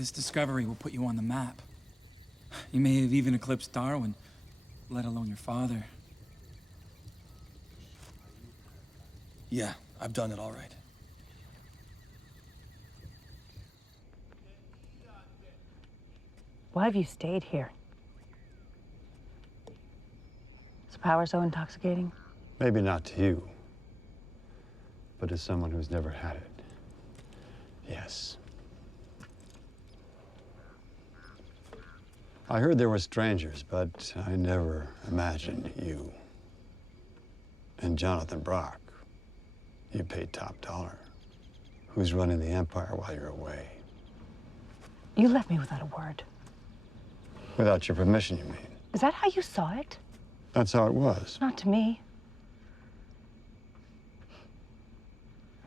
This discovery will put you on the map. You may have even eclipsed Darwin, let alone your father. Yeah, I've done it all right. Why have you stayed here? Is power so intoxicating? Maybe not to you, but to someone who's never had it. Yes. I heard there were strangers, but I never imagined you. And Jonathan Brock, you paid top dollar. Who's running the empire while you're away? You left me without a word. Without your permission, you mean? Is that how you saw it? That's how it was. Not to me.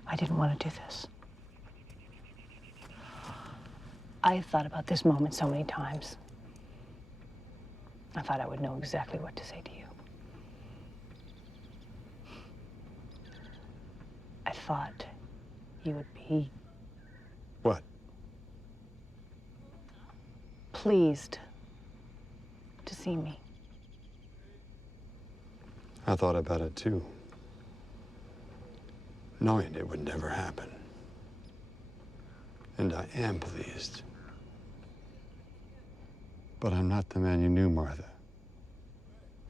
I didn't want to do this. I've thought about this moment so many times. I thought I would know exactly what to say to you. I thought you would be... What? Pleased to see me. I thought about it too. Knowing it would never happen. And I am pleased. But I'm not the man you knew, Martha.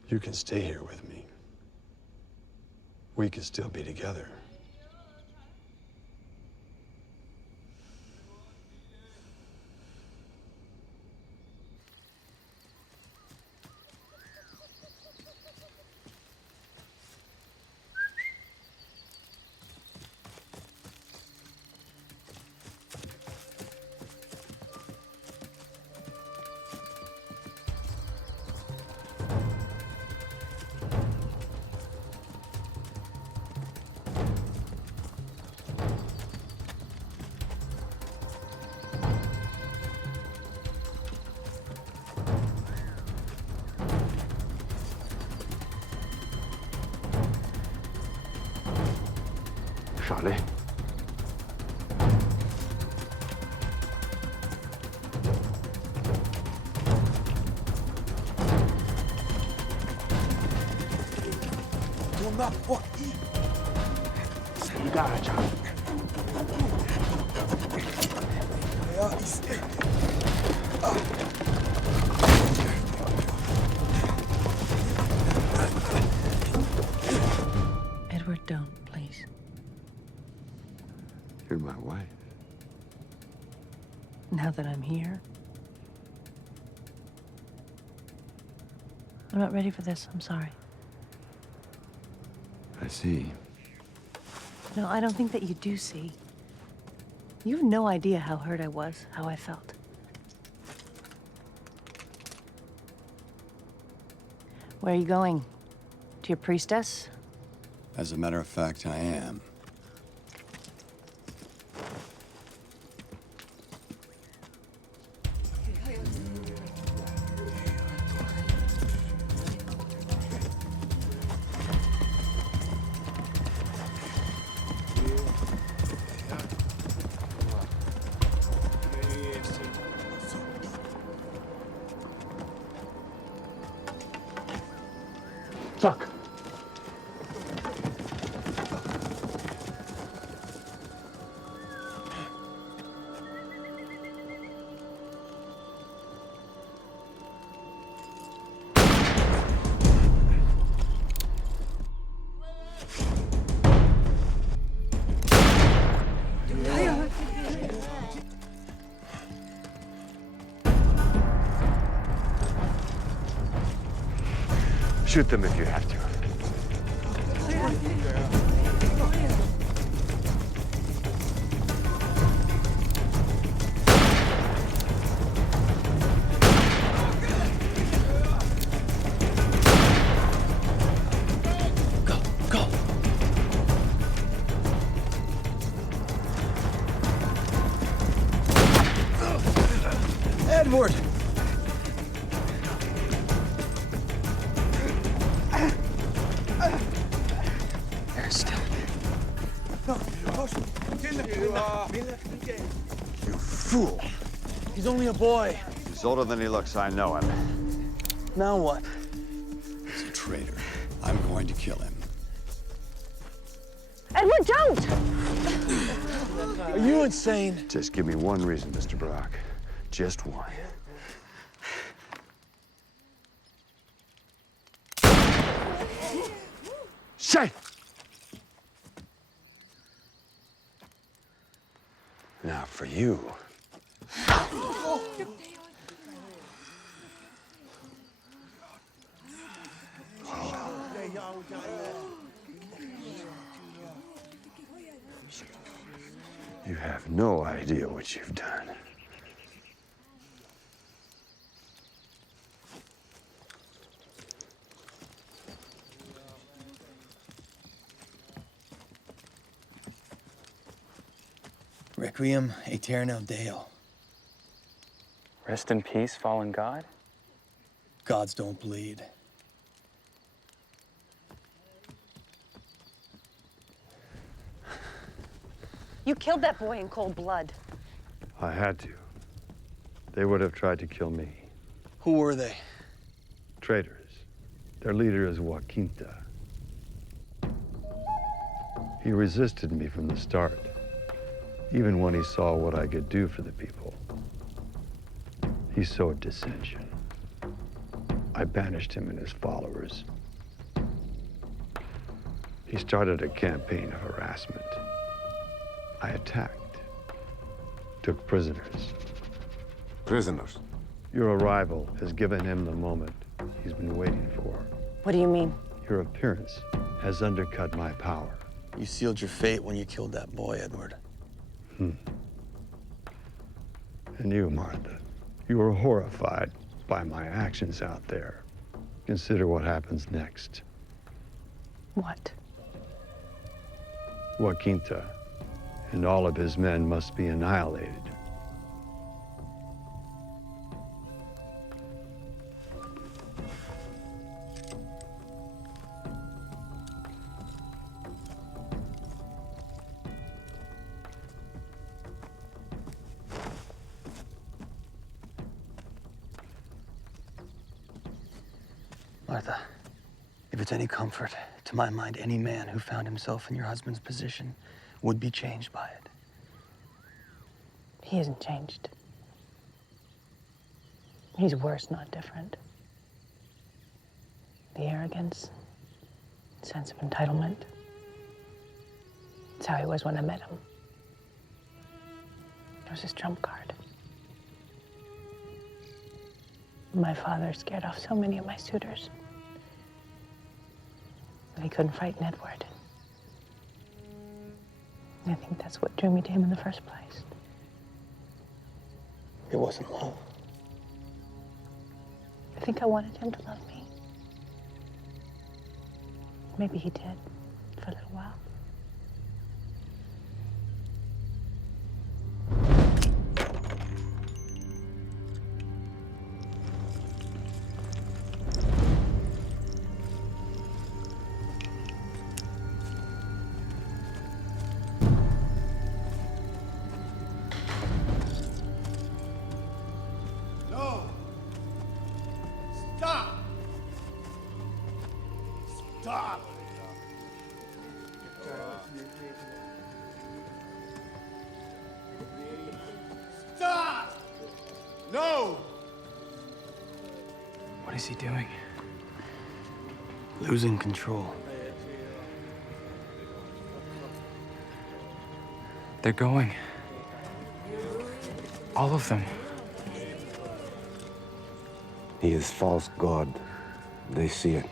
You can stay here with me. We can still be together. Charlie. Edward, don't, please. You're my wife. Now that I'm here, I'm not ready for this. I'm sorry. I see. No, I don't think that you do see. You have no idea how hurt I was, how I felt. Where are you going? To your priestess? As a matter of fact, I am. Fuck. Shoot them if you have to. Edward! They're still. You fool! He's only a boy. He's older than he looks, I know him. Now what? He's a traitor. I'm going to kill him. Edward, don't! Are you insane? Just give me one reason, Mr. Brock. Just one. Say! Now for you. You have no idea what you've done. Requiem aeterno Deo. Rest in peace, fallen god. Gods don't bleed. You killed that boy in cold blood. I had to. They would have tried to kill me. Who were they? Traitors. Their leader is Joaquinta. He resisted me from the start, even when he saw what I could do for the people. He sowed dissension. I banished him and his followers. He started a campaign of harassment. I attacked, took prisoners. Prisoners? Your arrival has given him the moment he's been waiting for. What do you mean? Your appearance has undercut my power. You sealed your fate when you killed that boy, Edward. And you, Martha, you were horrified by my actions out there. Consider what happens next. What? Joaquinta and all of his men must be annihilated. Martha, if it's any comfort, to my mind, any man who found himself in your husband's position would be changed by it. He isn't changed. He's worse, not different. The arrogance, sense of entitlement. It's how he was when I met him. It was his trump card. My father scared off so many of my suitors that he couldn't frighten Edward. I think that's what drew me to him in the first place. It wasn't love. I think I wanted him to love me. Maybe he did, for a little while. What is he doing? Losing control. They're going. All of them. He is false god. They see it.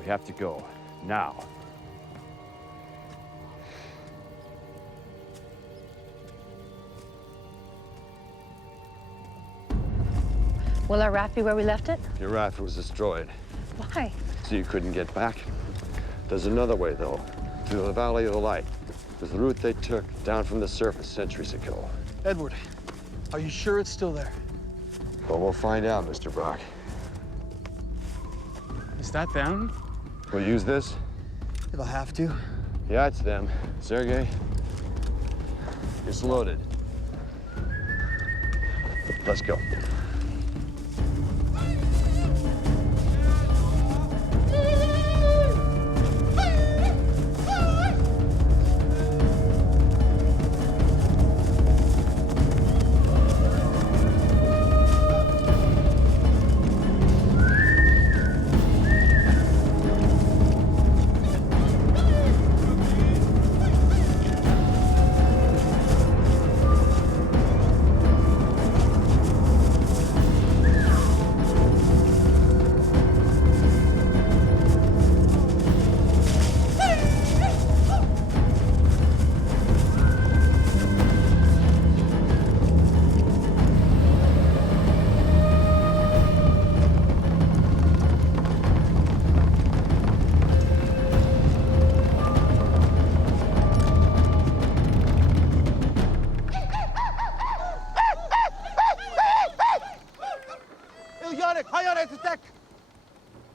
We have to go. Now. Will our raft be where we left it? Your raft was destroyed, Why? so you couldn't get back. There's another way, though. through the Valley of the Light. It was the route they took down from the surface centuries ago. Edward, are you sure it's still there? Well, we'll find out, Mr. Brock. Is that them? We'll use this? If I have to. Yeah, it's them. Sergey, it's loaded. Let's go.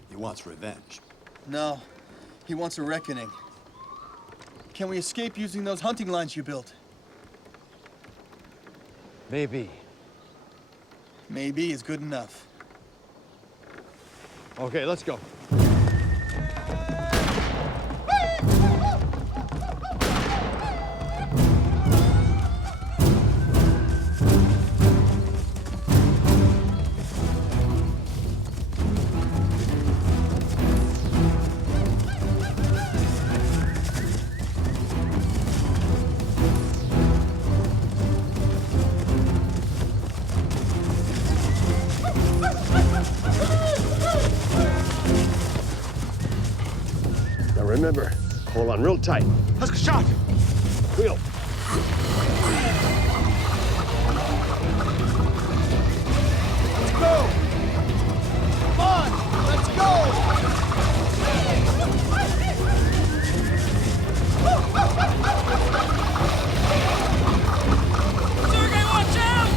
He wants revenge. No, he wants a reckoning. Can we escape using those hunting lines you built? Maybe. Maybe is good enough. Okay, let's go. Remember, hold on real tight. Let's get shot. Wheel. Let's go. Come on, let's go. Sergey, watch out!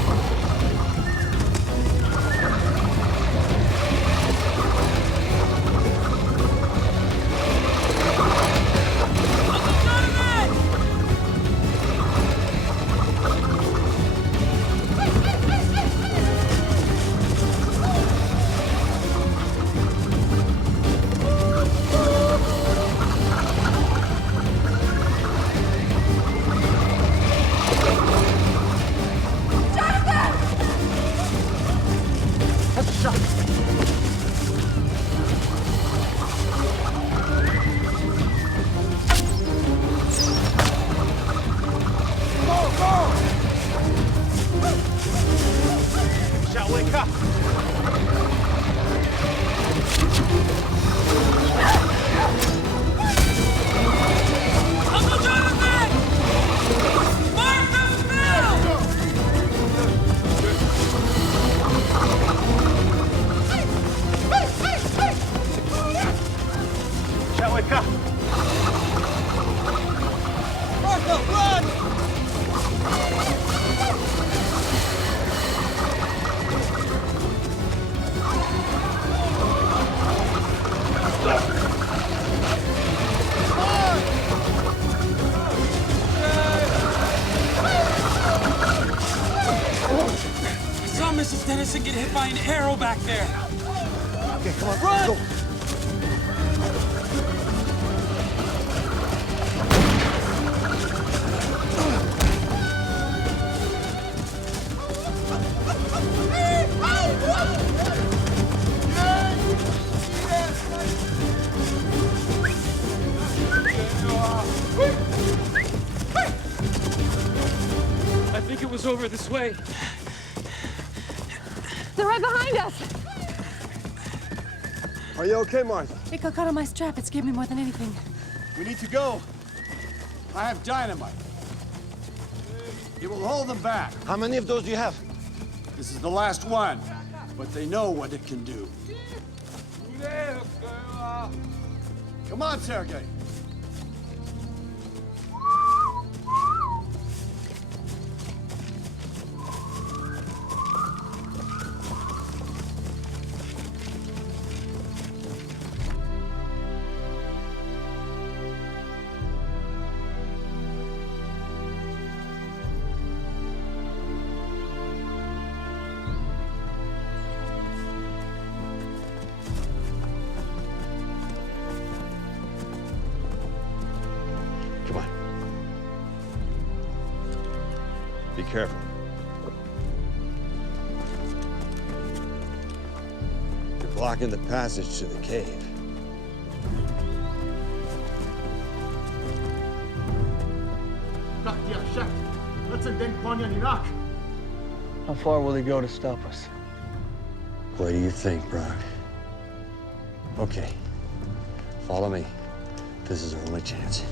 Mrs. Dennison get hit by an arrow back there. Okay, come on, run! Go. I think it was over this way. They're right behind us. Are you okay, Martha? It got caught on my strap. It scared me more than anything. We need to go. I have dynamite. It will hold them back. How many of those do you have? This is the last one, but they know what it can do. Come on, Sergey. Come on. Be careful. You're blocking the passage to the cave. How far will he go to stop us? What do you think, Brock? Okay. Follow me. This is our only chance.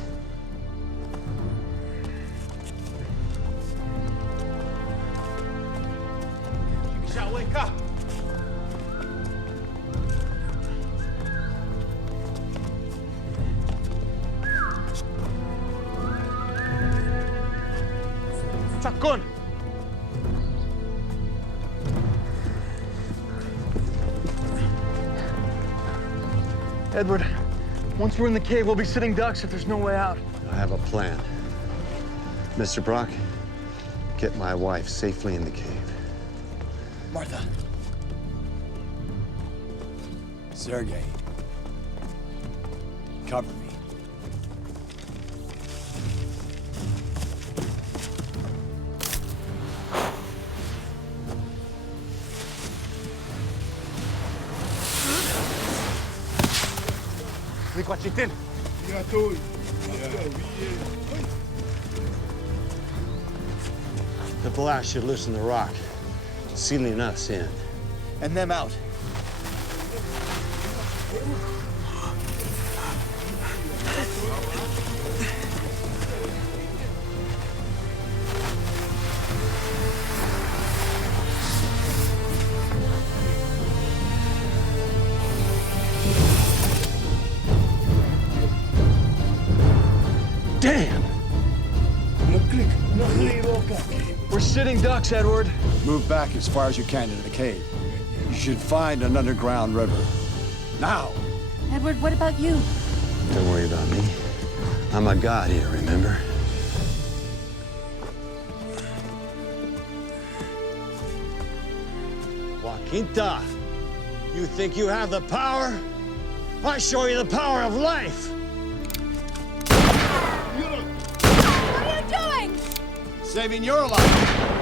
Edward, once we're in the cave, we'll be sitting ducks if there's no way out. I have a plan. Mr. Brock, get my wife safely in the cave. Martha. Sergei. Cover me. The blast should loosen the rock, sealing us in. And them out. Damn! We're sitting ducks, Edward. Move back as far as you can into the cave. You should find an underground river. Now! Edward, what about you? Don't worry about me. I'm a god here, remember? Joaquinta, you think you have the power? I show you the power of life! What are you doing? Saving your life!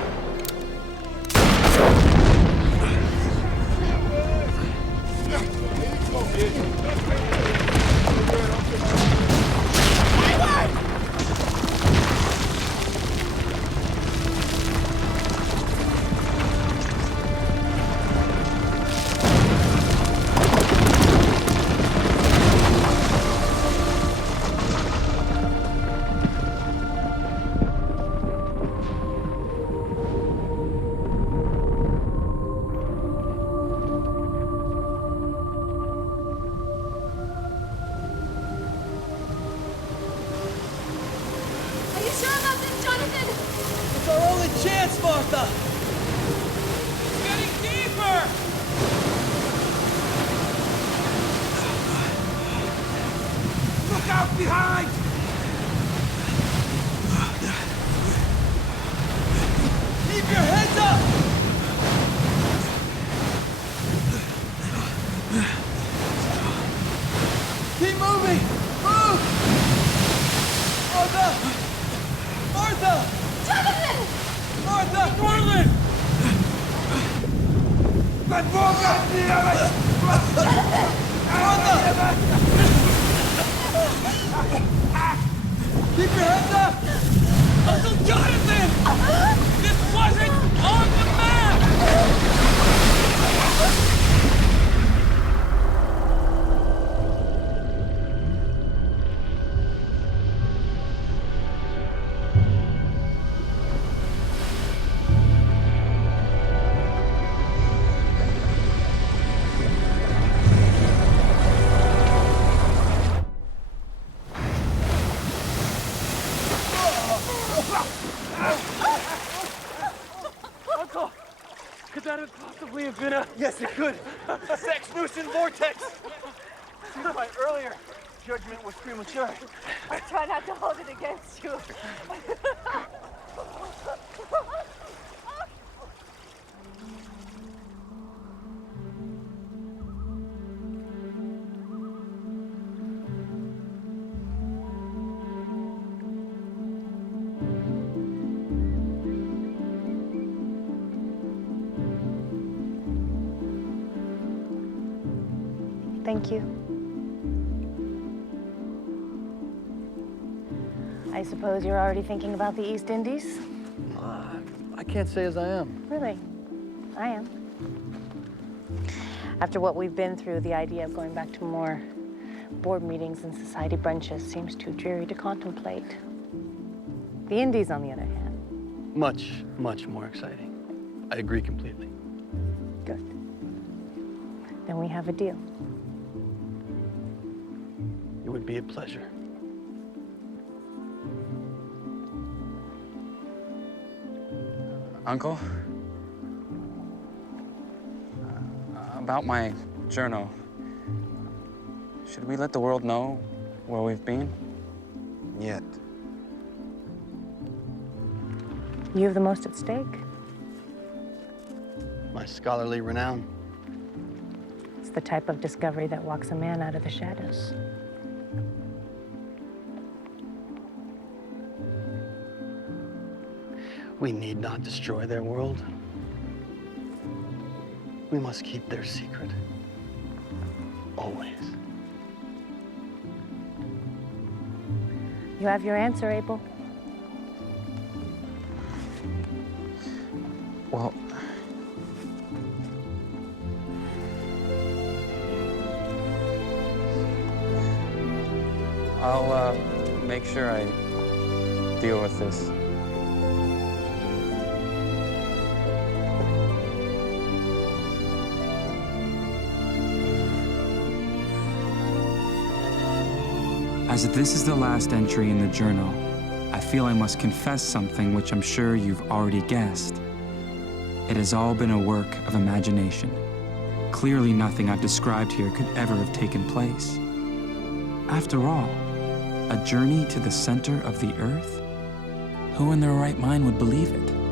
It's our only chance, Martha! It's getting deeper! Look out behind! Keep your heads up! Keep moving! Move! Martha! Martha! Jonathan! Martha! Portland! Martha! Keep your heads up! Uncle Jonathan! This wasn't on the map! Uncle, could that have possibly have been a... Yes, it could. A sex-nuisance vortex. Seems my earlier judgment was premature. I try not to hold it against you. Thank you. I suppose you're already thinking about the East Indies? I can't say as I am. Really? I am. After what we've been through, the idea of going back to more board meetings and society brunches seems too dreary to contemplate. The Indies, on the other hand. Much, much more exciting. I agree completely. Good. Then we have a deal. It would be a pleasure. Uncle? About my journal. Should we let the world know where we've been? Yet. You have the most at stake. My scholarly renown. It's the type of discovery that walks a man out of the shadows. We need not destroy their world. We must keep their secret. Always. You have your answer, Abel. Well, I'll make sure I deal with this. As this is the last entry in the journal, I feel I must confess something which I'm sure you've already guessed. It has all been a work of imagination. Clearly nothing I've described here could ever have taken place. After all, a journey to the center of the earth? Who in their right mind would believe it?